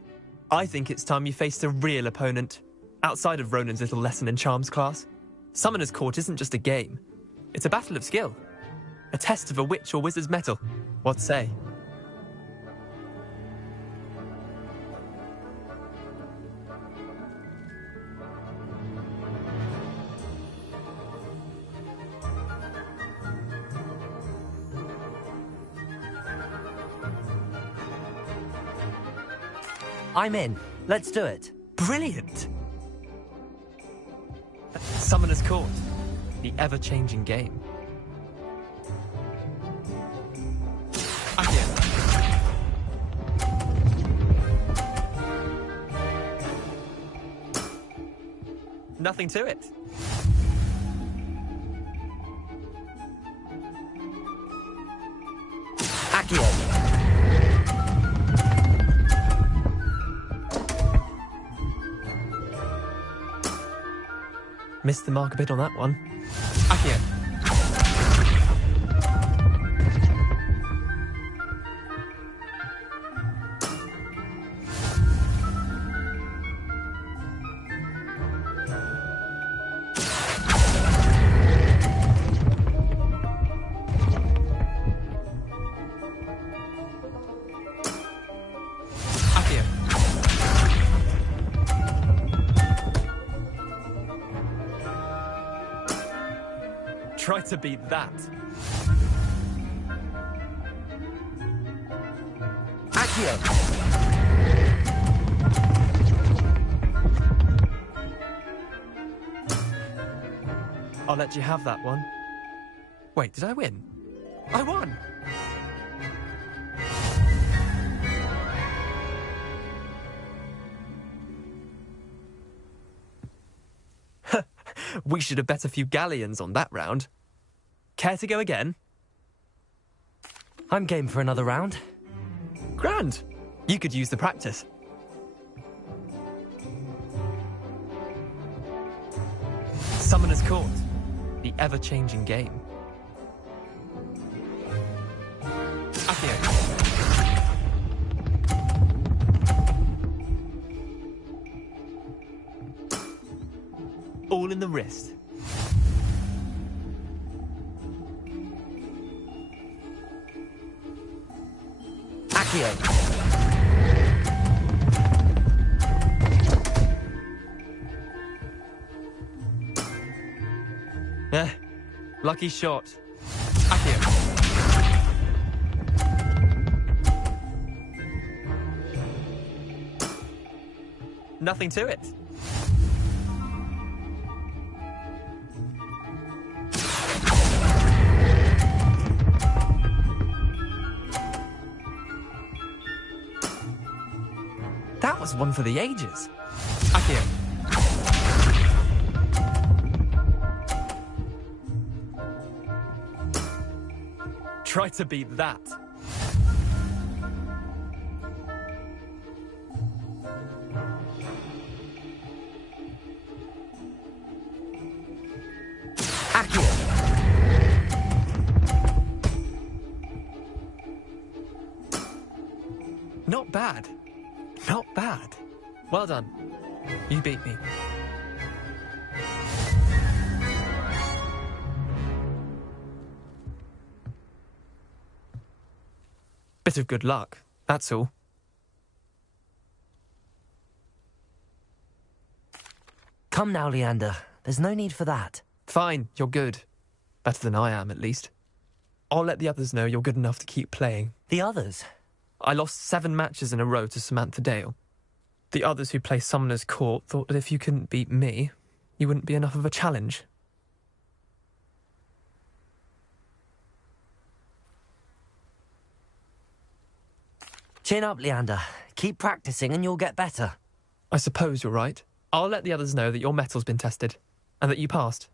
I think it's time you faced a real opponent. Outside of Ronan's little lesson in charms class. Summoner's Court isn't just a game. It's a battle of skill. A test of a witch or wizard's mettle. What say? I'm in. Let's do it. Brilliant! Summoner's Court. The ever-changing game. Accio. Nothing to it. Accio. Missed the mark a bit on that one. Accio. Try to beat that. Accio. I'll let you have that one. Wait, did I win? I won! We should have bet a few galleons on that round. Care to go again? I'm game for another round. Grand. You could use the practice. Summoner's Court. The ever-changing game. Accio. All in the wrist. Accio. Lucky shot. Accio. Nothing to it. That was one for the ages. Accio. Try to beat that. Accio. Not bad. Not bad. Well done. You beat me. Bit of good luck, that's all. Come now, Leander. There's no need for that. Fine, you're good. Better than I am, at least. I'll let the others know you're good enough to keep playing. The others? I lost 7 matches in a row to Samantha Dale. The others who play Summoner's Court thought that if you couldn't beat me, you wouldn't be enough of a challenge. Chin up, Leander. Keep practicing and you'll get better. I suppose you're right. I'll let the others know that your metal's been tested, and that you passed.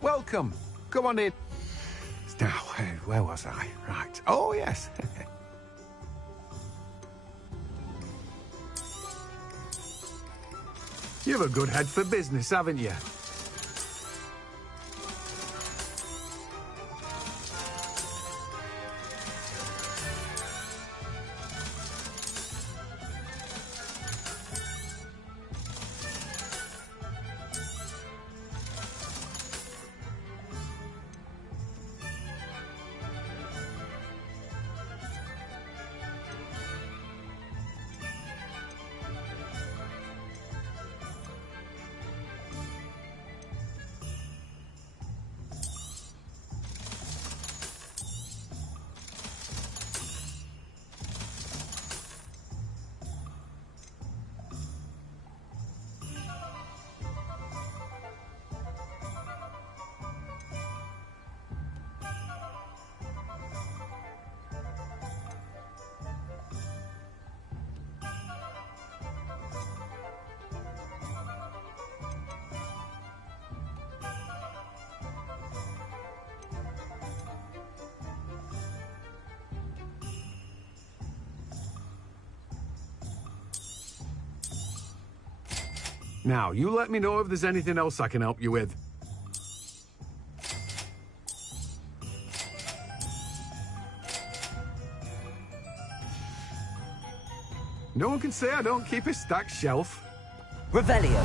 Welcome. Come on in. Now, where was I? Right. Oh, yes. You've a good head for business, haven't you? Now, you let me know if there's anything else I can help you with. No one can say I don't keep a stacked shelf. Revelio.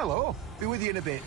Hello. Be with you in a bit.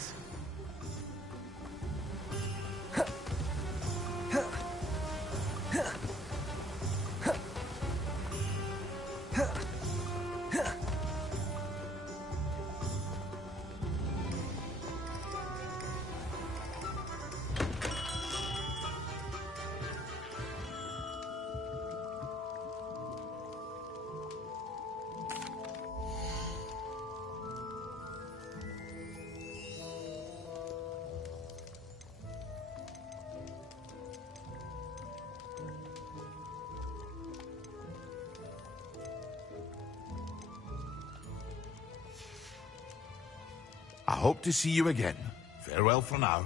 I hope to see you again. Farewell for now.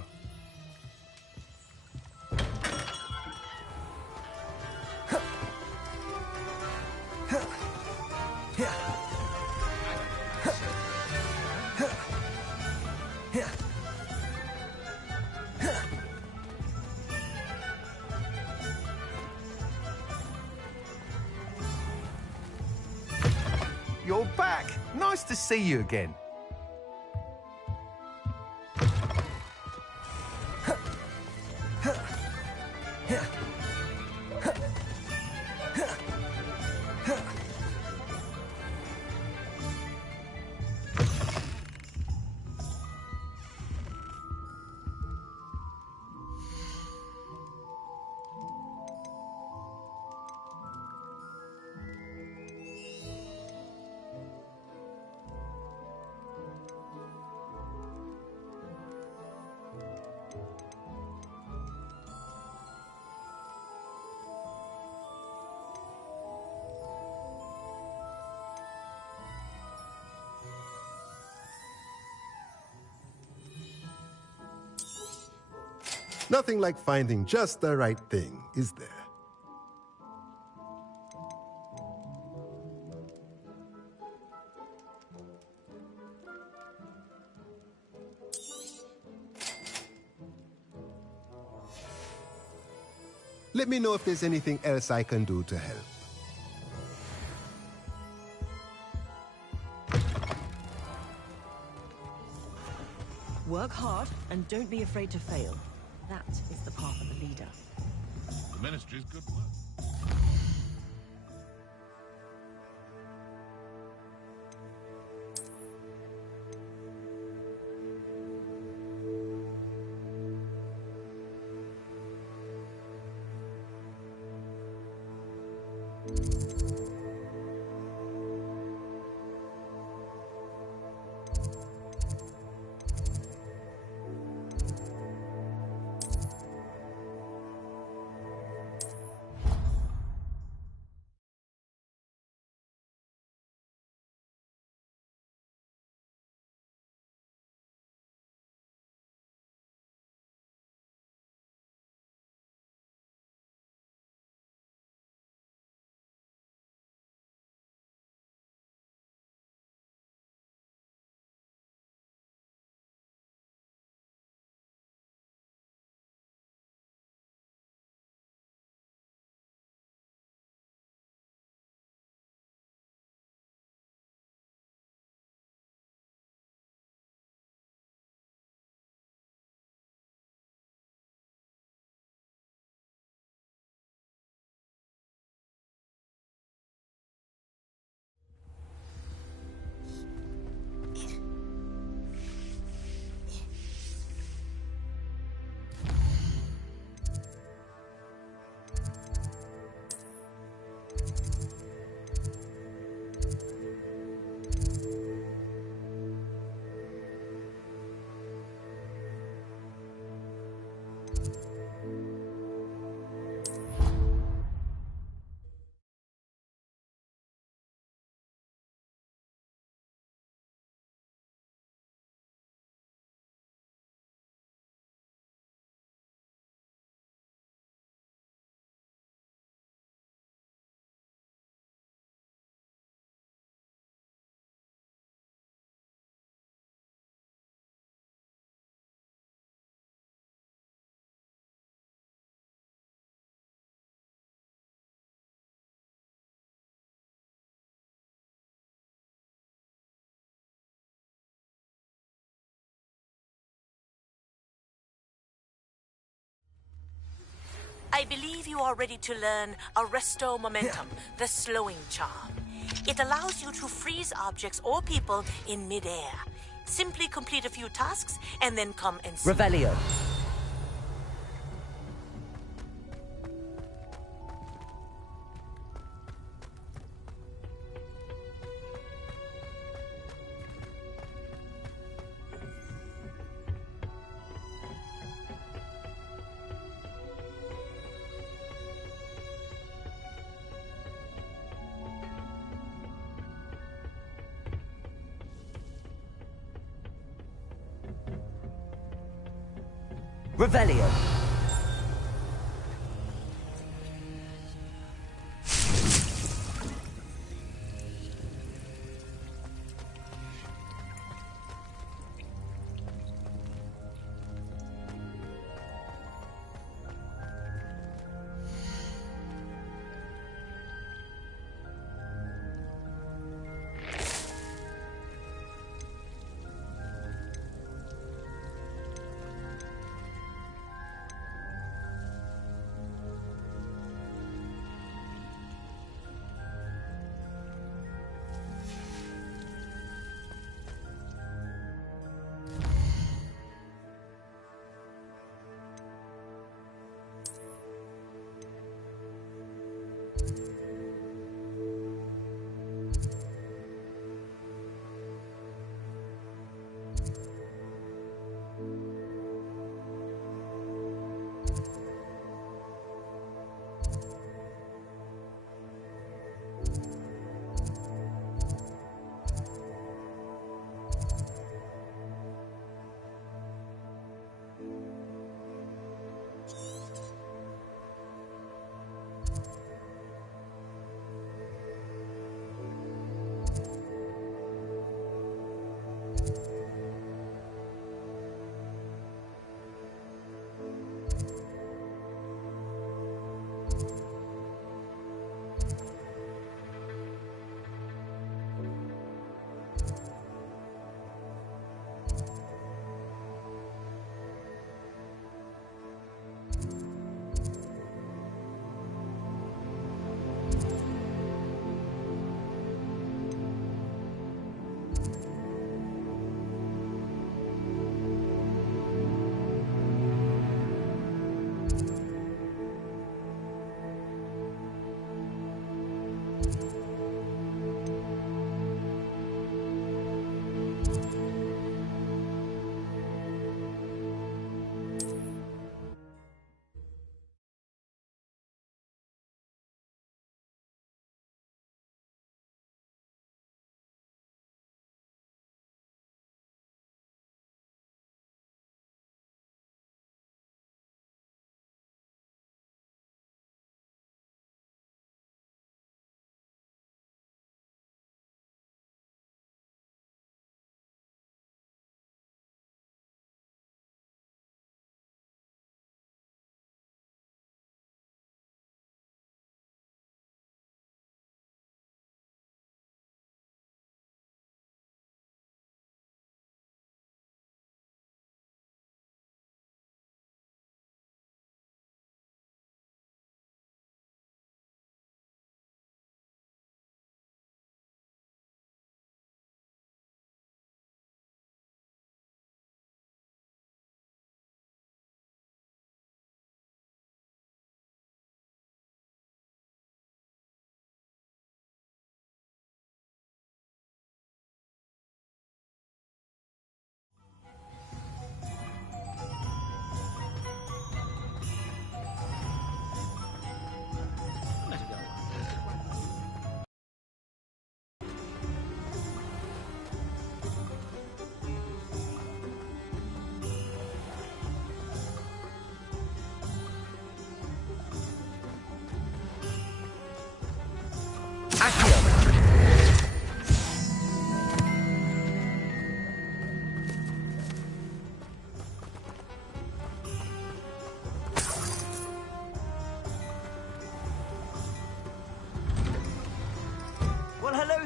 You're back. Nice to see you again. Nothing like finding just the right thing, is there? Let me know if there's anything else I can do to help. Work hard and don't be afraid to fail. That is the path of a leader. The Ministry's good work. I believe you are ready to learn Arresto Momentum, the slowing charm. It allows you to freeze objects or people in midair. Simply complete a few tasks and then come and see. Revelio. Revelio.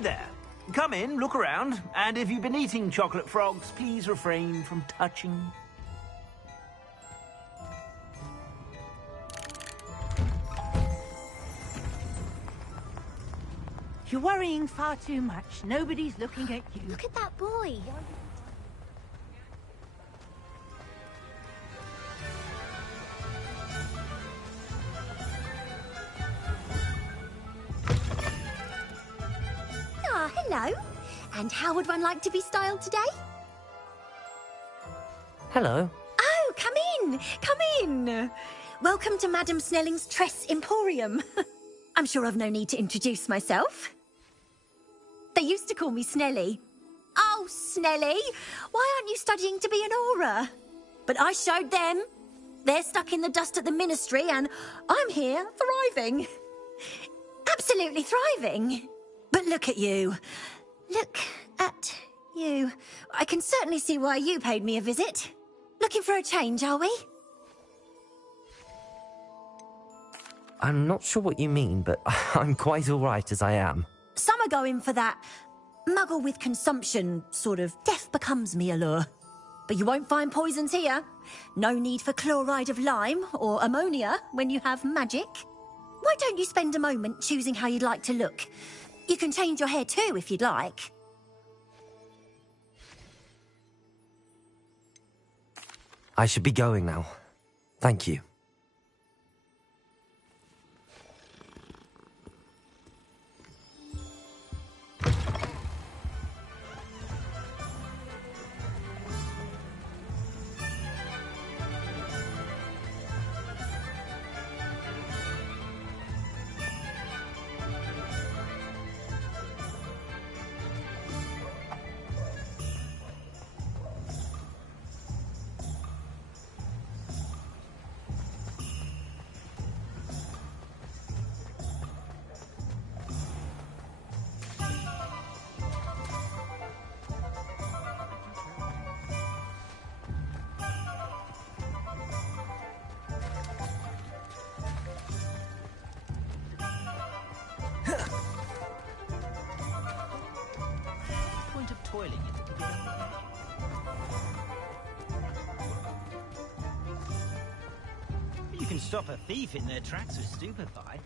there. Come in, look around, and if you've been eating chocolate frogs, please refrain from touching. You're worrying far too much. Nobody's looking at you. Look at that boy. Ah, hello. And how would one like to be styled today? Hello. Oh, come in. Come in. Welcome to Madame Snelling's Tress Emporium. I'm sure I've no need to introduce myself. They used to call me Snelly. Oh, Snelly, why aren't you studying to be an aura? But I showed them. They're stuck in the dust at the ministry, and I'm here, thriving. Absolutely thriving. But look at you. Look at you. I can certainly see why you paid me a visit. Looking for a change, are we? I'm not sure what you mean, but I'm quite all right as I am. Some are going for that muggle with consumption, sort of death becomes me allure. But you won't find poisons here. No need for chloride of lime or ammonia when you have magic. Why don't you spend a moment choosing how you'd like to look? You can change your hair too if you'd like. I should be going now. Thank you. You can stop a thief in their tracks with stupefy.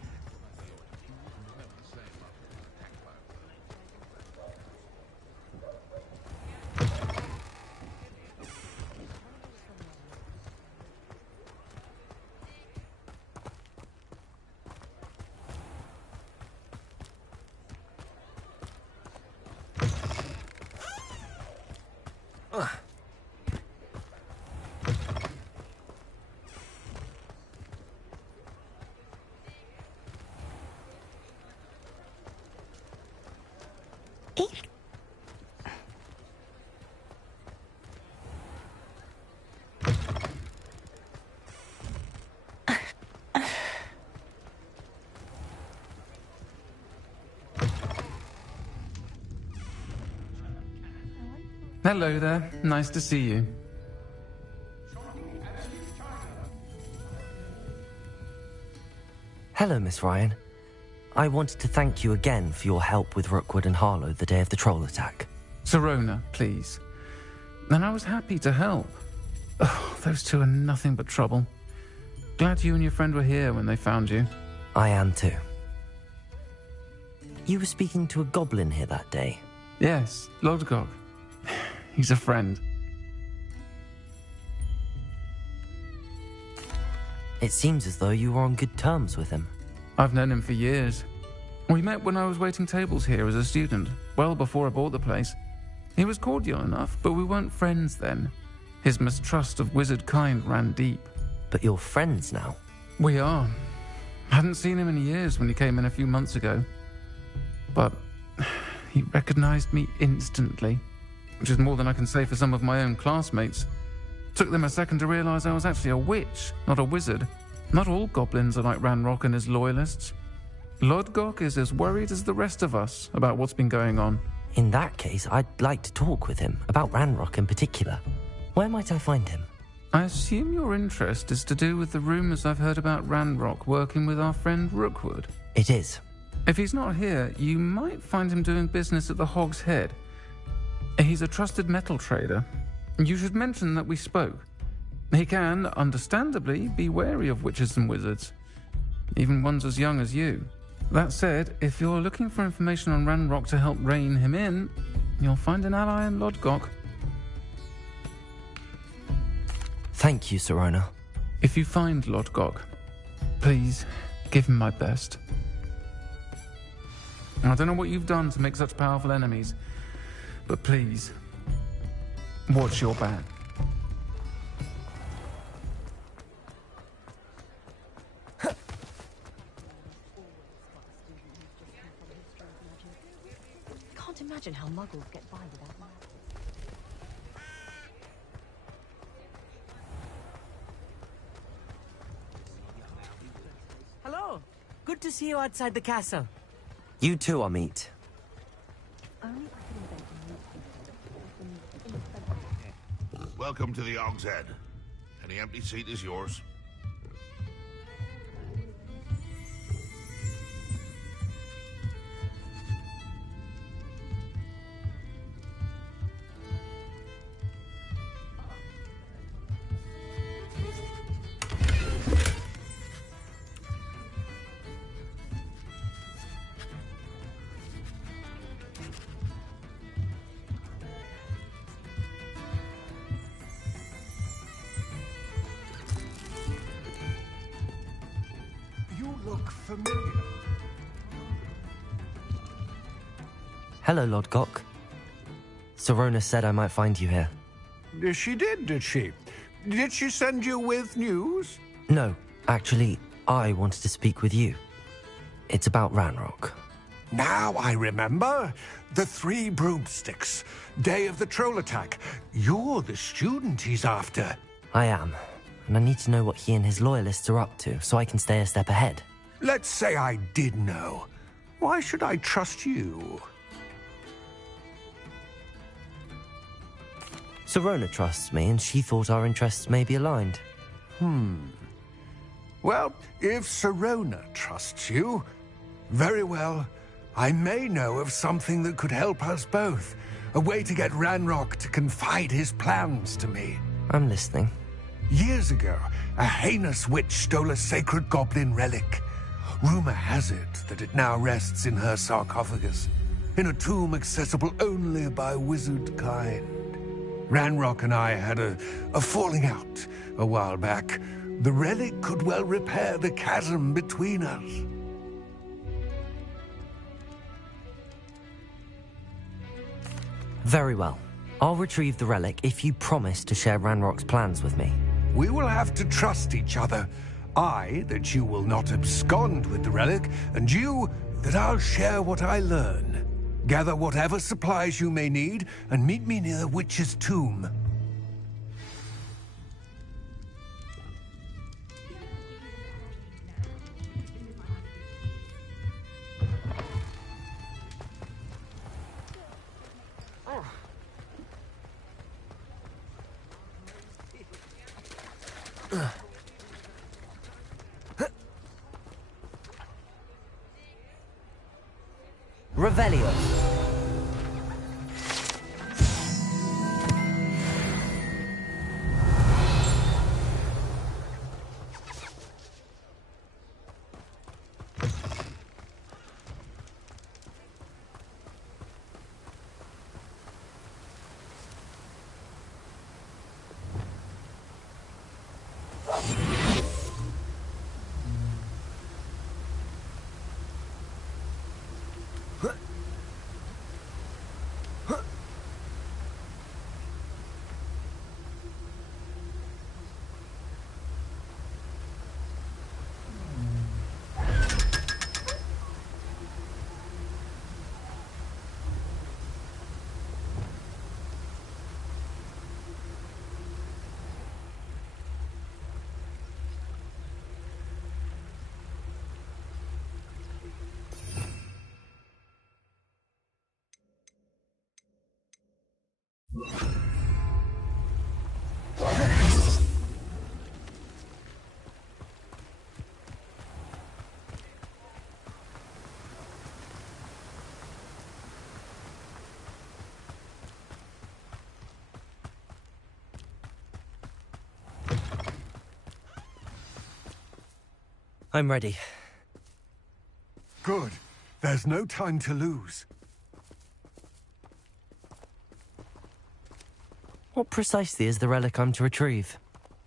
Hello there. Nice to see you. Hello, Miss Ryan. I wanted to thank you again for your help with Rookwood and Harlow the day of the troll attack. Sirona, please. And I was happy to help. Oh, those two are nothing but trouble. Glad you and your friend were here when they found you. I am too. You were speaking to a goblin here that day? Yes, Lodgok. He's a friend. It seems as though you were on good terms with him. I've known him for years. We met when I was waiting tables here as a student, well before I bought the place. He was cordial enough, but we weren't friends then. His mistrust of wizard kind ran deep. But you're friends now? We are. Hadn't seen him in years when he came in a few months ago. But he recognized me instantly, which is more than I can say for some of my own classmates. Took them a second to realize I was actually a witch, not a wizard. Not all goblins are like Ranrock and his loyalists. Lodgok is as worried as the rest of us about what's been going on. In that case, I'd like to talk with him, about Ranrock in particular. Where might I find him? I assume your interest is to do with the rumors I've heard about Ranrock working with our friend Rookwood. It is. If he's not here, you might find him doing business at the Hog's Head. He's a trusted metal trader. You should mention that we spoke. He can, understandably, be wary of witches and wizards, even ones as young as you. That said, if you're looking for information on Ranrock to help rein him in, you'll find an ally in Lodgok. Thank you, Sirona. If you find Lodgok, please give him my best. I don't know what you've done to make such powerful enemies, but please, watch your back. Can't imagine how muggles get by without that. Hello. Good to see you outside the castle. You too, Amit. Welcome to the Hog's Head. Any empty seat is yours. Familiar. Hello, Lodgok. Sirona said I might find you here. She did she? Did she send you with news? No, actually, I wanted to speak with you. It's about Ranrock. Now I remember. The 3 broomsticks. Day of the troll attack. You're the student he's after. I am, and I need to know what he and his loyalists are up to so I can stay a step ahead. Let's say I did know. Why should I trust you? Sirona trusts me, and she thought our interests may be aligned. Well, if Sirona trusts you, very well. I may know of something that could help us both. A way to get Ranrock to confide his plans to me. I'm listening. Years ago, a heinous witch stole a sacred goblin relic. Rumor has it that it now rests in her sarcophagus, in a tomb accessible only by wizard kind. Ranrock and I had a falling out a while back. The relic could well repair the chasm between us. Very well. I'll retrieve the relic if you promise to share Ranrock's plans with me. We will have to trust each other. I, that you will not abscond with the relic, and you, that I'll share what I learn. Gather whatever supplies you may need, and meet me near the witch's tomb. Revelio. I'm ready. Good. There's no time to lose. What precisely is the relic I'm to retrieve?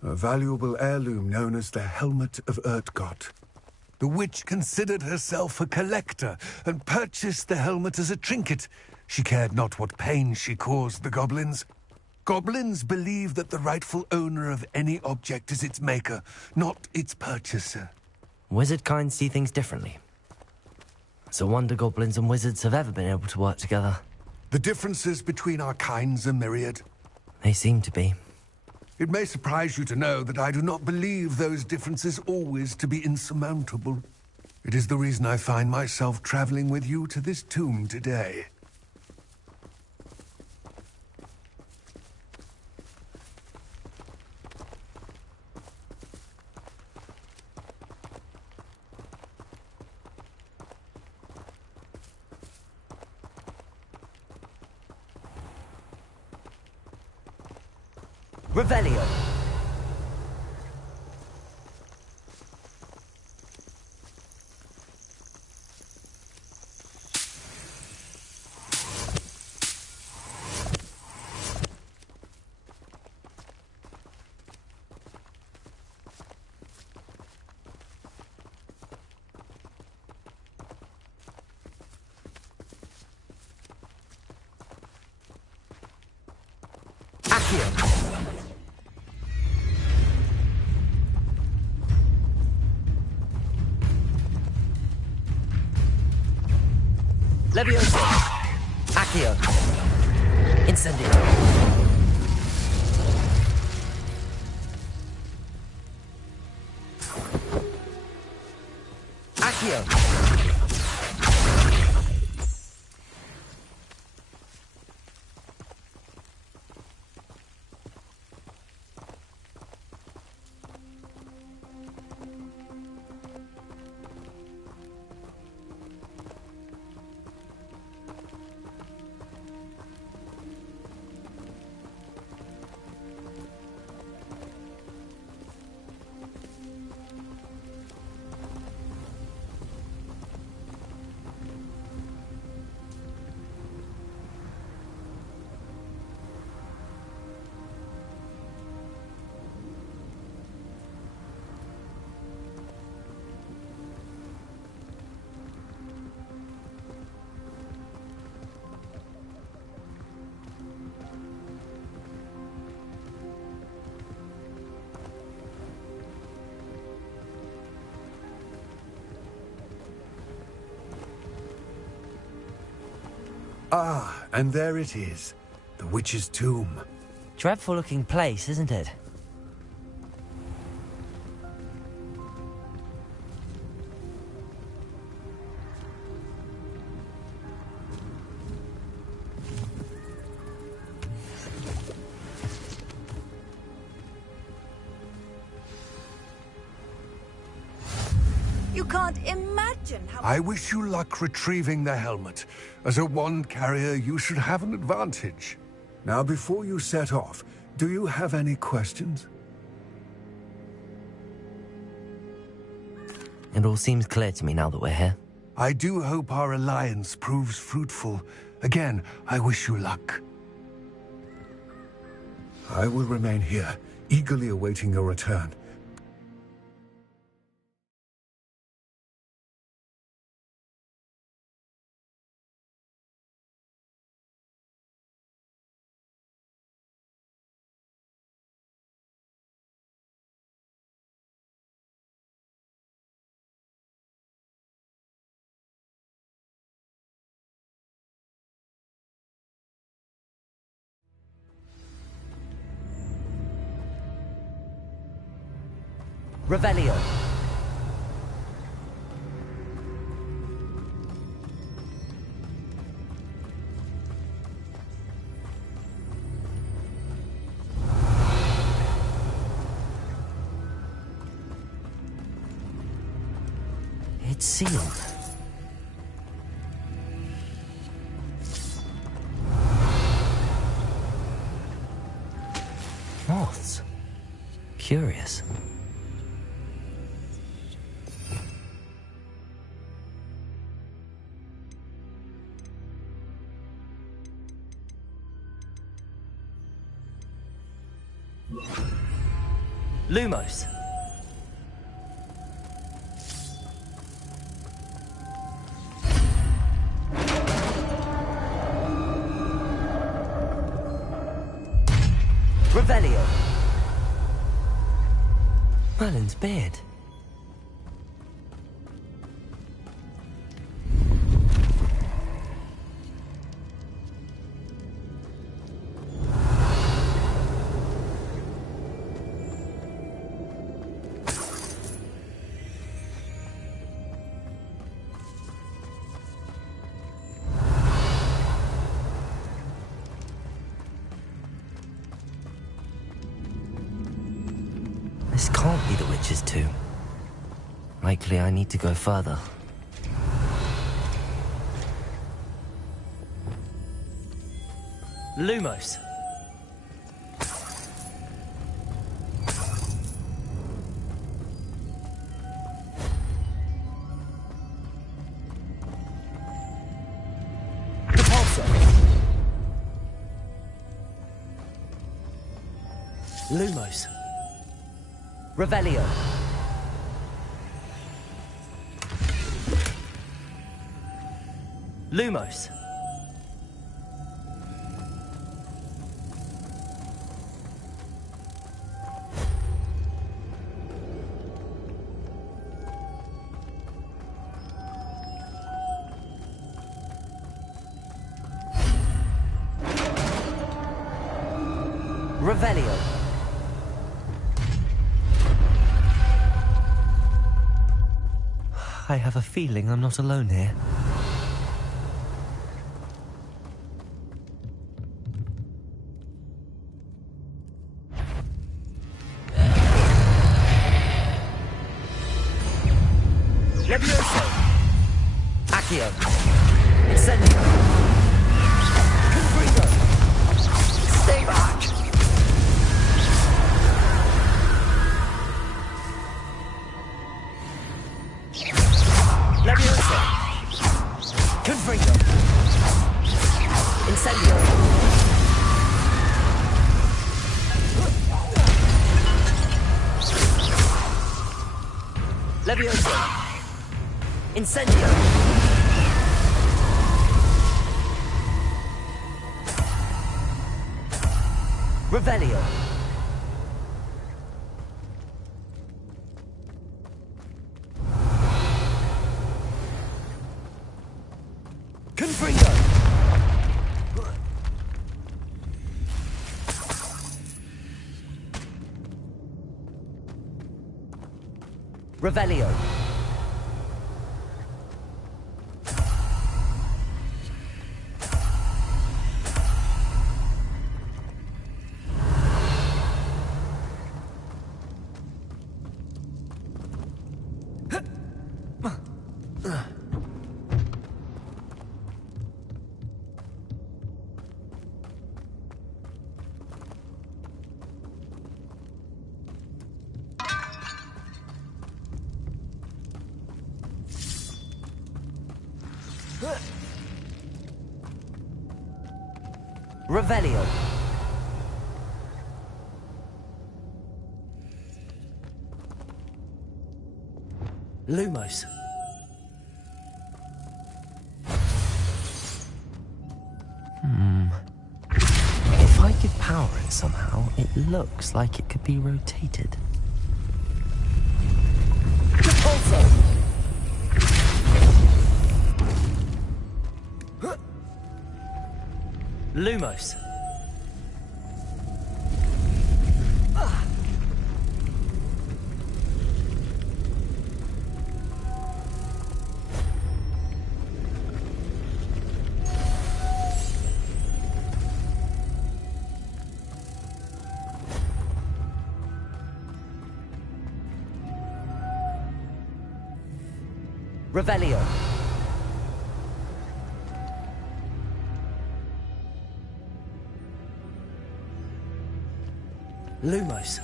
A valuable heirloom known as the Helmet of Urtgott. The witch considered herself a collector and purchased the helmet as a trinket. She cared not what pain she caused the goblins. Goblins believe that the rightful owner of any object is its maker, not its purchaser. Wizard kind see things differently. It's a wonder goblins and wizards have ever been able to work together. The differences between our kinds are myriad. They seem to be. It may surprise you to know that I do not believe those differences always to be insurmountable. It is the reason I find myself traveling with you to this tomb today. Revelio. Accio. Levioso. Accio. Incendio. Accio. Ah, and there it is. The witch's tomb. Dreadful looking place, isn't it? You can't imagine how... I wish you luck retrieving the helmet. As a wand carrier, you should have an advantage. Now, before you set off, do you have any questions? It all seems clear to me now that we're here. I do hope our alliance proves fruitful. Again, I wish you luck. I will remain here, eagerly awaiting your return. Revelio. It's sealed. Moths. Curious. Lumos. Revelio. Merlin's beard. This can't be the witch's tomb. Likely I need to go further. Lumos. Repulsor. Lumos. Revelio. Lumos. Revelio. I have a feeling I'm not alone here. Levioso. Accio. Incendio. Confringo. Stay back. Levioso. Confringo. Incendio. Levioso. Incendio. Revelio. Confringo. Revelio. Revelio. Lumos. If I could power it somehow, it looks like it could be rotated. Repulsor. Lumos. Revelio. Lumos.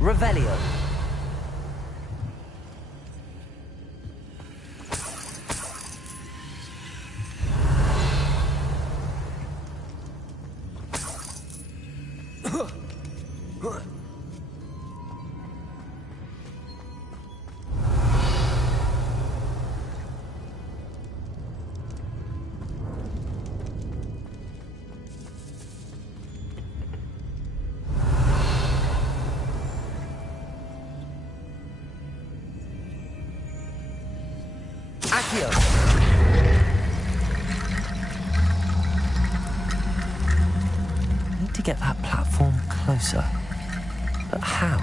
Revelio. Accio! I need to get that platform closer. But how?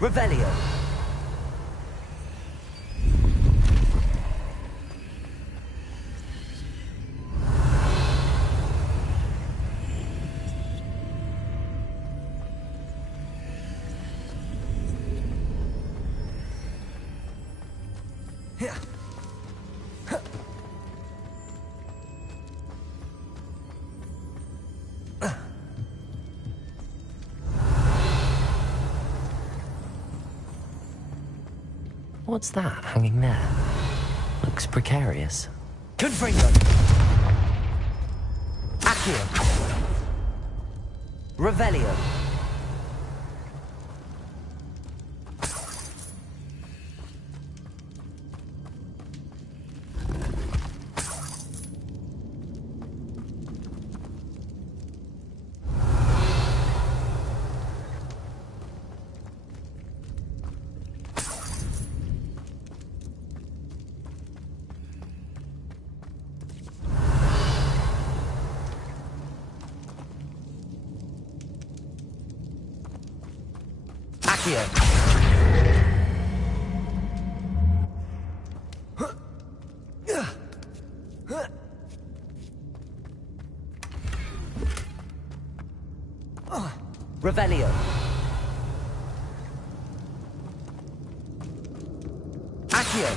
Revelio. What's that hanging there? Looks precarious. Confringo! Accio! Revelio! Revelio. Accio.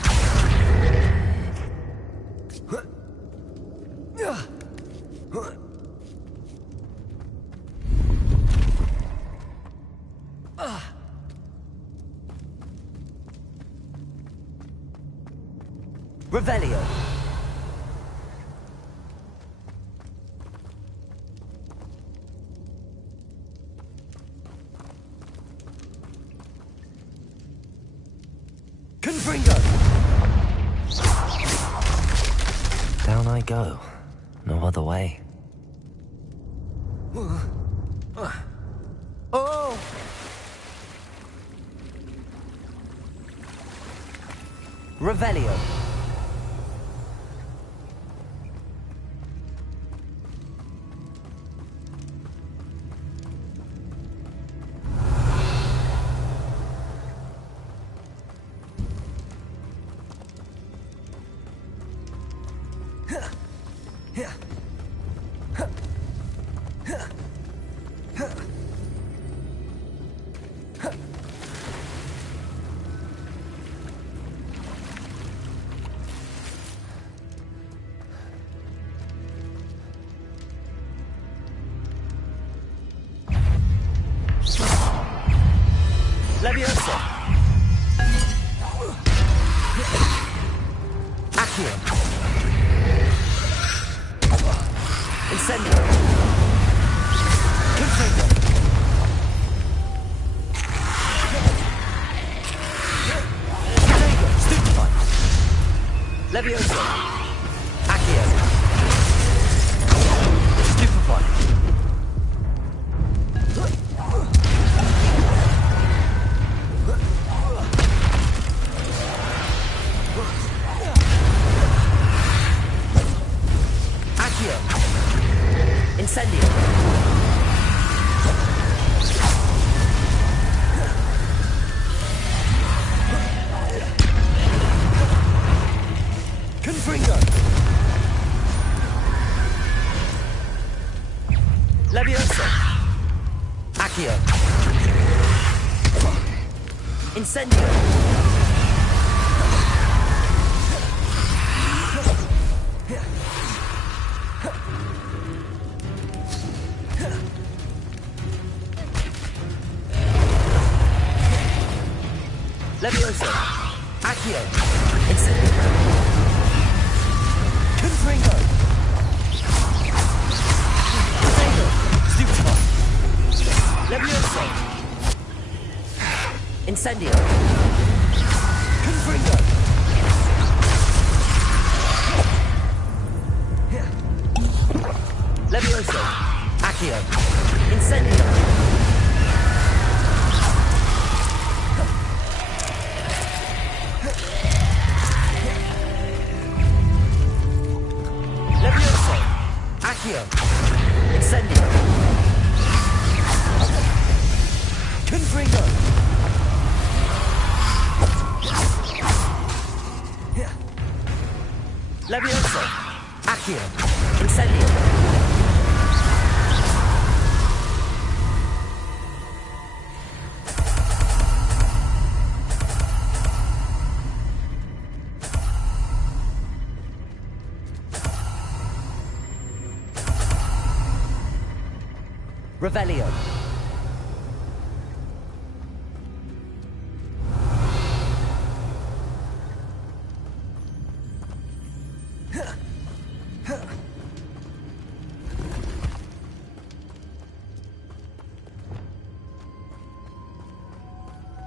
Revelio. Down I go. No other way. Oh! Revelio. Levioso. Accio. Incendio. Confringo. Confringo. Stupefy. Levioso. Accio. Stupefy. Incendio. Confringo. Levioso. Accio. Incendio. Levioso. Accio. Incendio. Confringo. Confringo. Stupefy. Levioso. Incendio. Confringo. Accio. Incendio. Levioso. Accio. Incendio. Confringo. Levioso. Accio. Incendio. Revelio.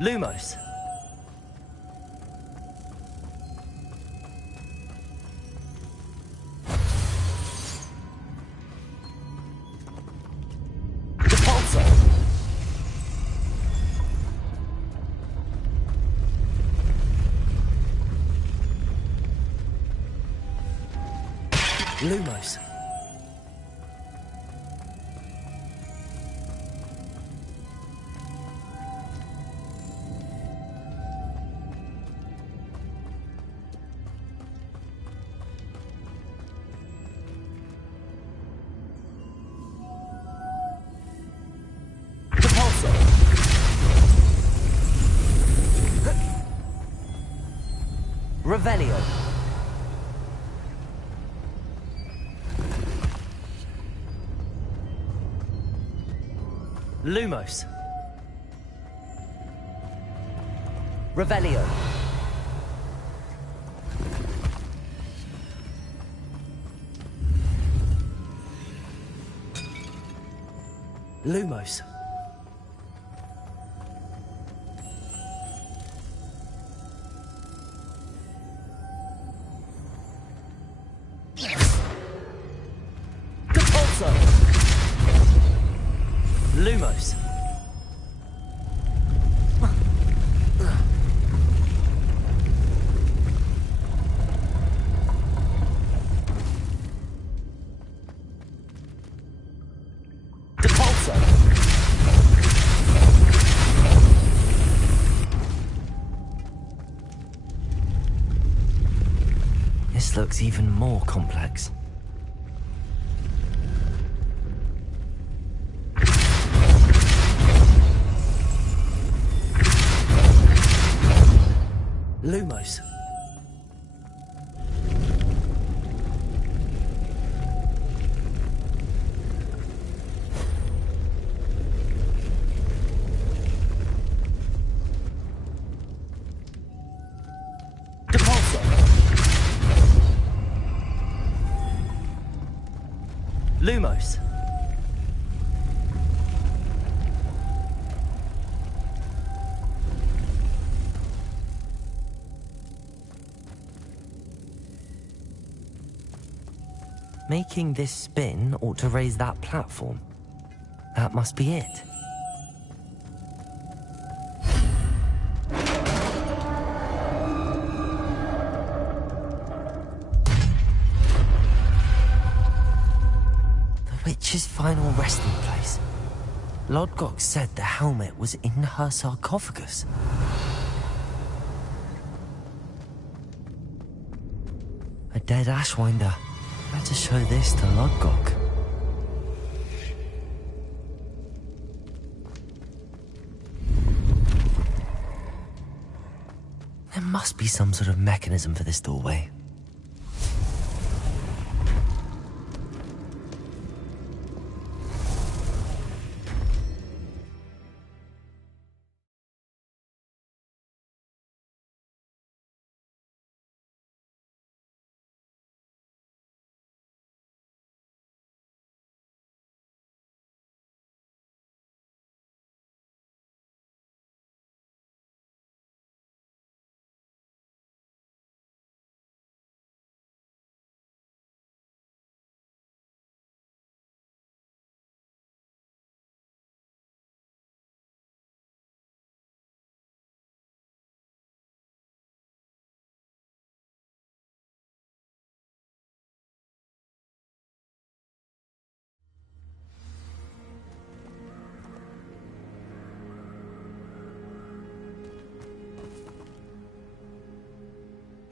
Lumos. Depulso. Lumos. Revelio. Lumos. Revelio. Lumos. Lumos. Depulso. This looks even more complex. Lumos. Depulso. Lumos. Making this spin ought to raise that platform. That must be it. The witch's final resting place. Lodgok said the helmet was in her sarcophagus. A dead Ashwinder. Better show this to Lodgok. There must be some sort of mechanism for this doorway.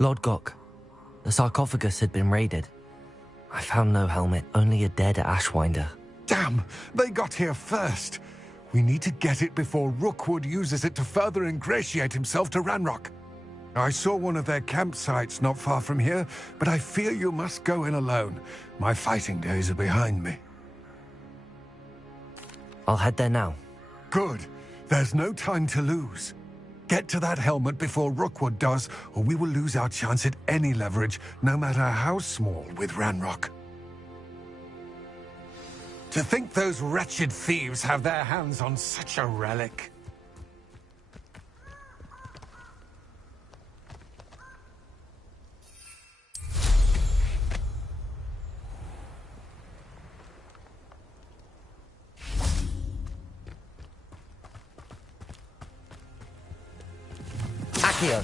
Lord Gok, the sarcophagus had been raided. I found no helmet, only a dead Ashwinder. Damn! They got here first! We need to get it before Rookwood uses it to further ingratiate himself to Ranrock. I saw one of their campsites not far from here, but I fear you must go in alone. My fighting days are behind me. I'll head there now. Good. There's no time to lose. Get to that helmet before Rookwood does, or we will lose our chance at any leverage, no matter how small, with Ranrock. To think those wretched thieves have their hands on such a relic. Accio.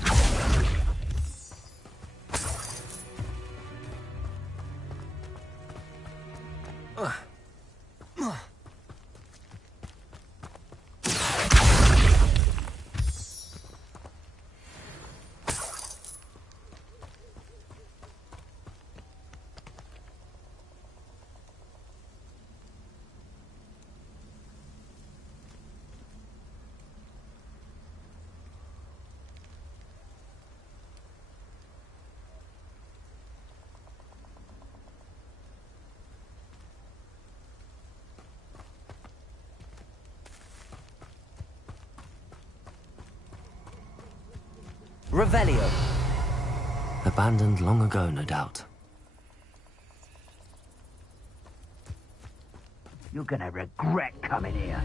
Revelio. Abandoned long ago, no doubt. You're gonna regret coming here.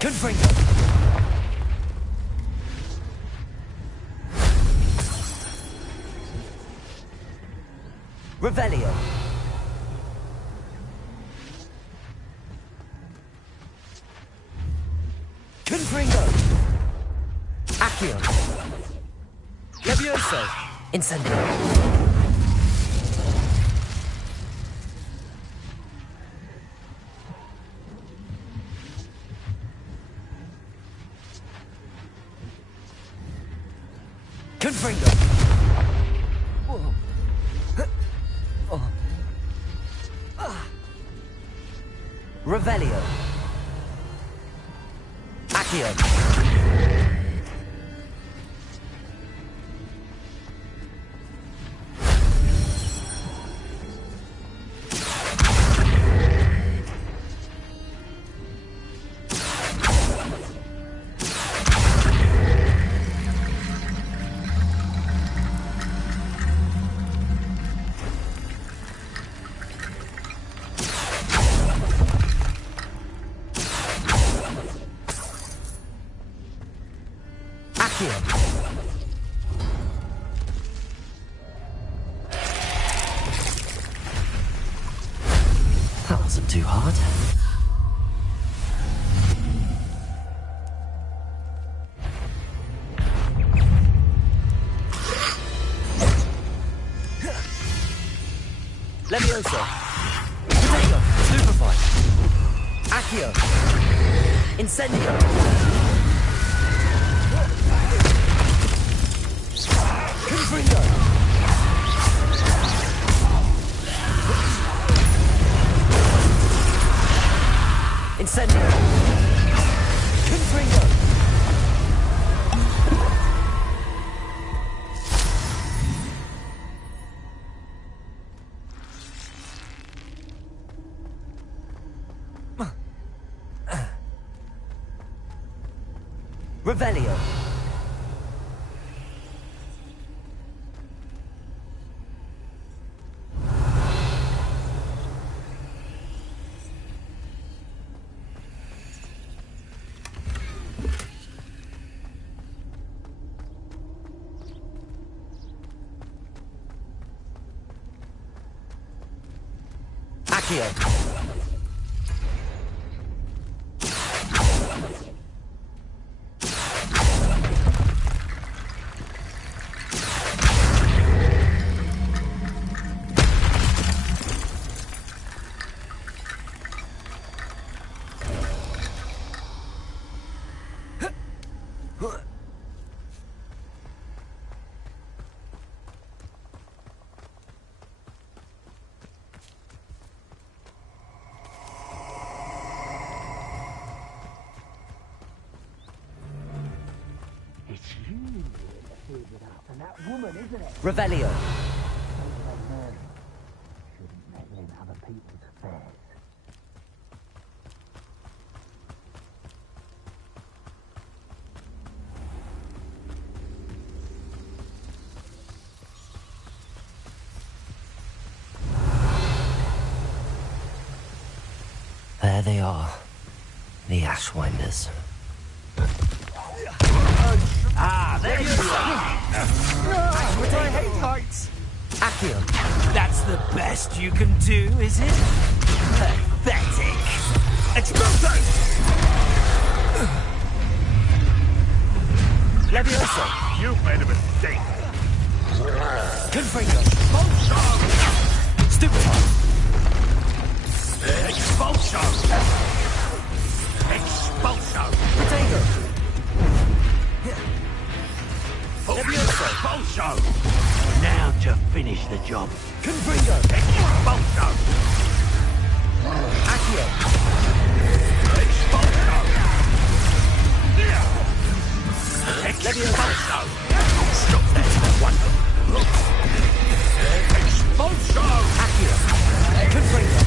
Confringo. Revelio. Confringo. Accio. Levioso. Incendio. Confringo. Revelio. Accio. That wasn't too hard. Levioso. Potato. Stupefy. Accio. Incendio. Confringo. Incendio. Confringo. Revelio. Accio. Revelio. There they are, the Ashwinders. Ah, there you are! But I hate heights! Accio. That's the best you can do, is it? Pathetic! Expulso! Levioso. You've made a mistake. Confringo. Expulso! Stupefy. Expulso! Expulso! Potato. Levioso! Expulso! Now to finish the job. Confringo! Expulso! Accio. Expulso! Levioso! Stop that! One. Expulso! Accio. Confringo.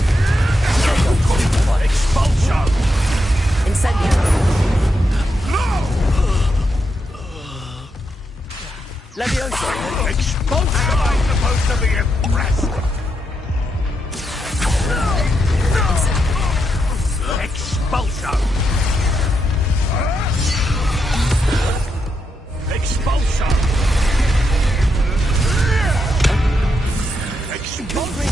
Expulso! Incendio. Levioso. Expulso! Am I supposed to be impressed? Expulso! Expulso! Expulso! Expulso!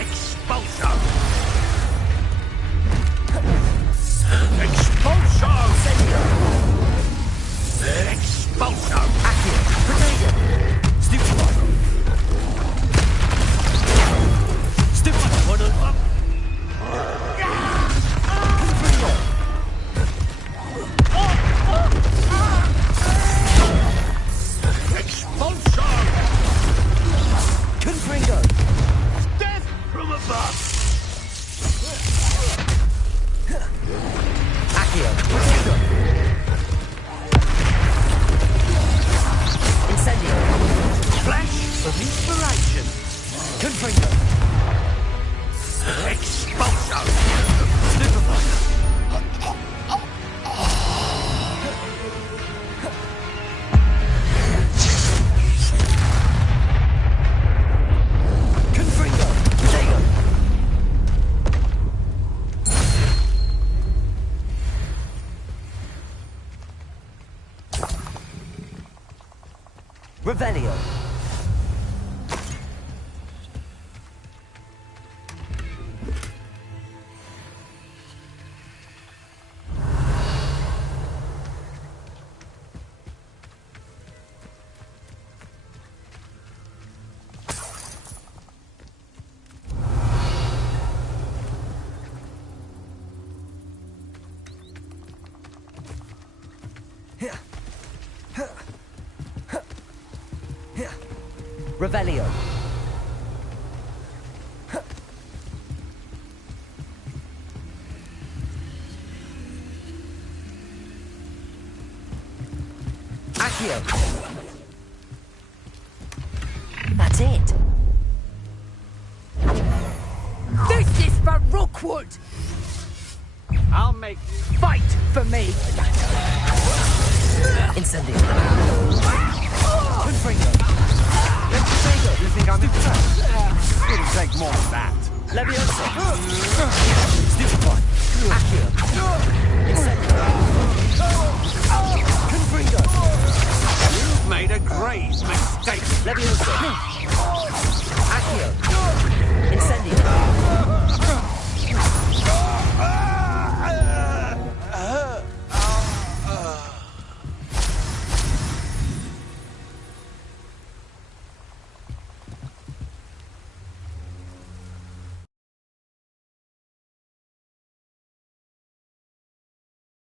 Expulso! Expulso! Accio. Potato. Stupefy. Stupefy. One up. Expulso! Confringo. Death from above! Accio. Potato. Incendio. Flash of inspiration. Confringo. Expulso! Stupefy. Confringo. Potato. Revelio. Revelio. Accio. That's it. This is for Rookwood! I'll make you fight for me. Incendio. Confringo. You think I'm impressed? It'll take more than that. Levioso. Stupefy. Accio. Incendio. Confringo. You've made a grave mistake. Levioso. Accio.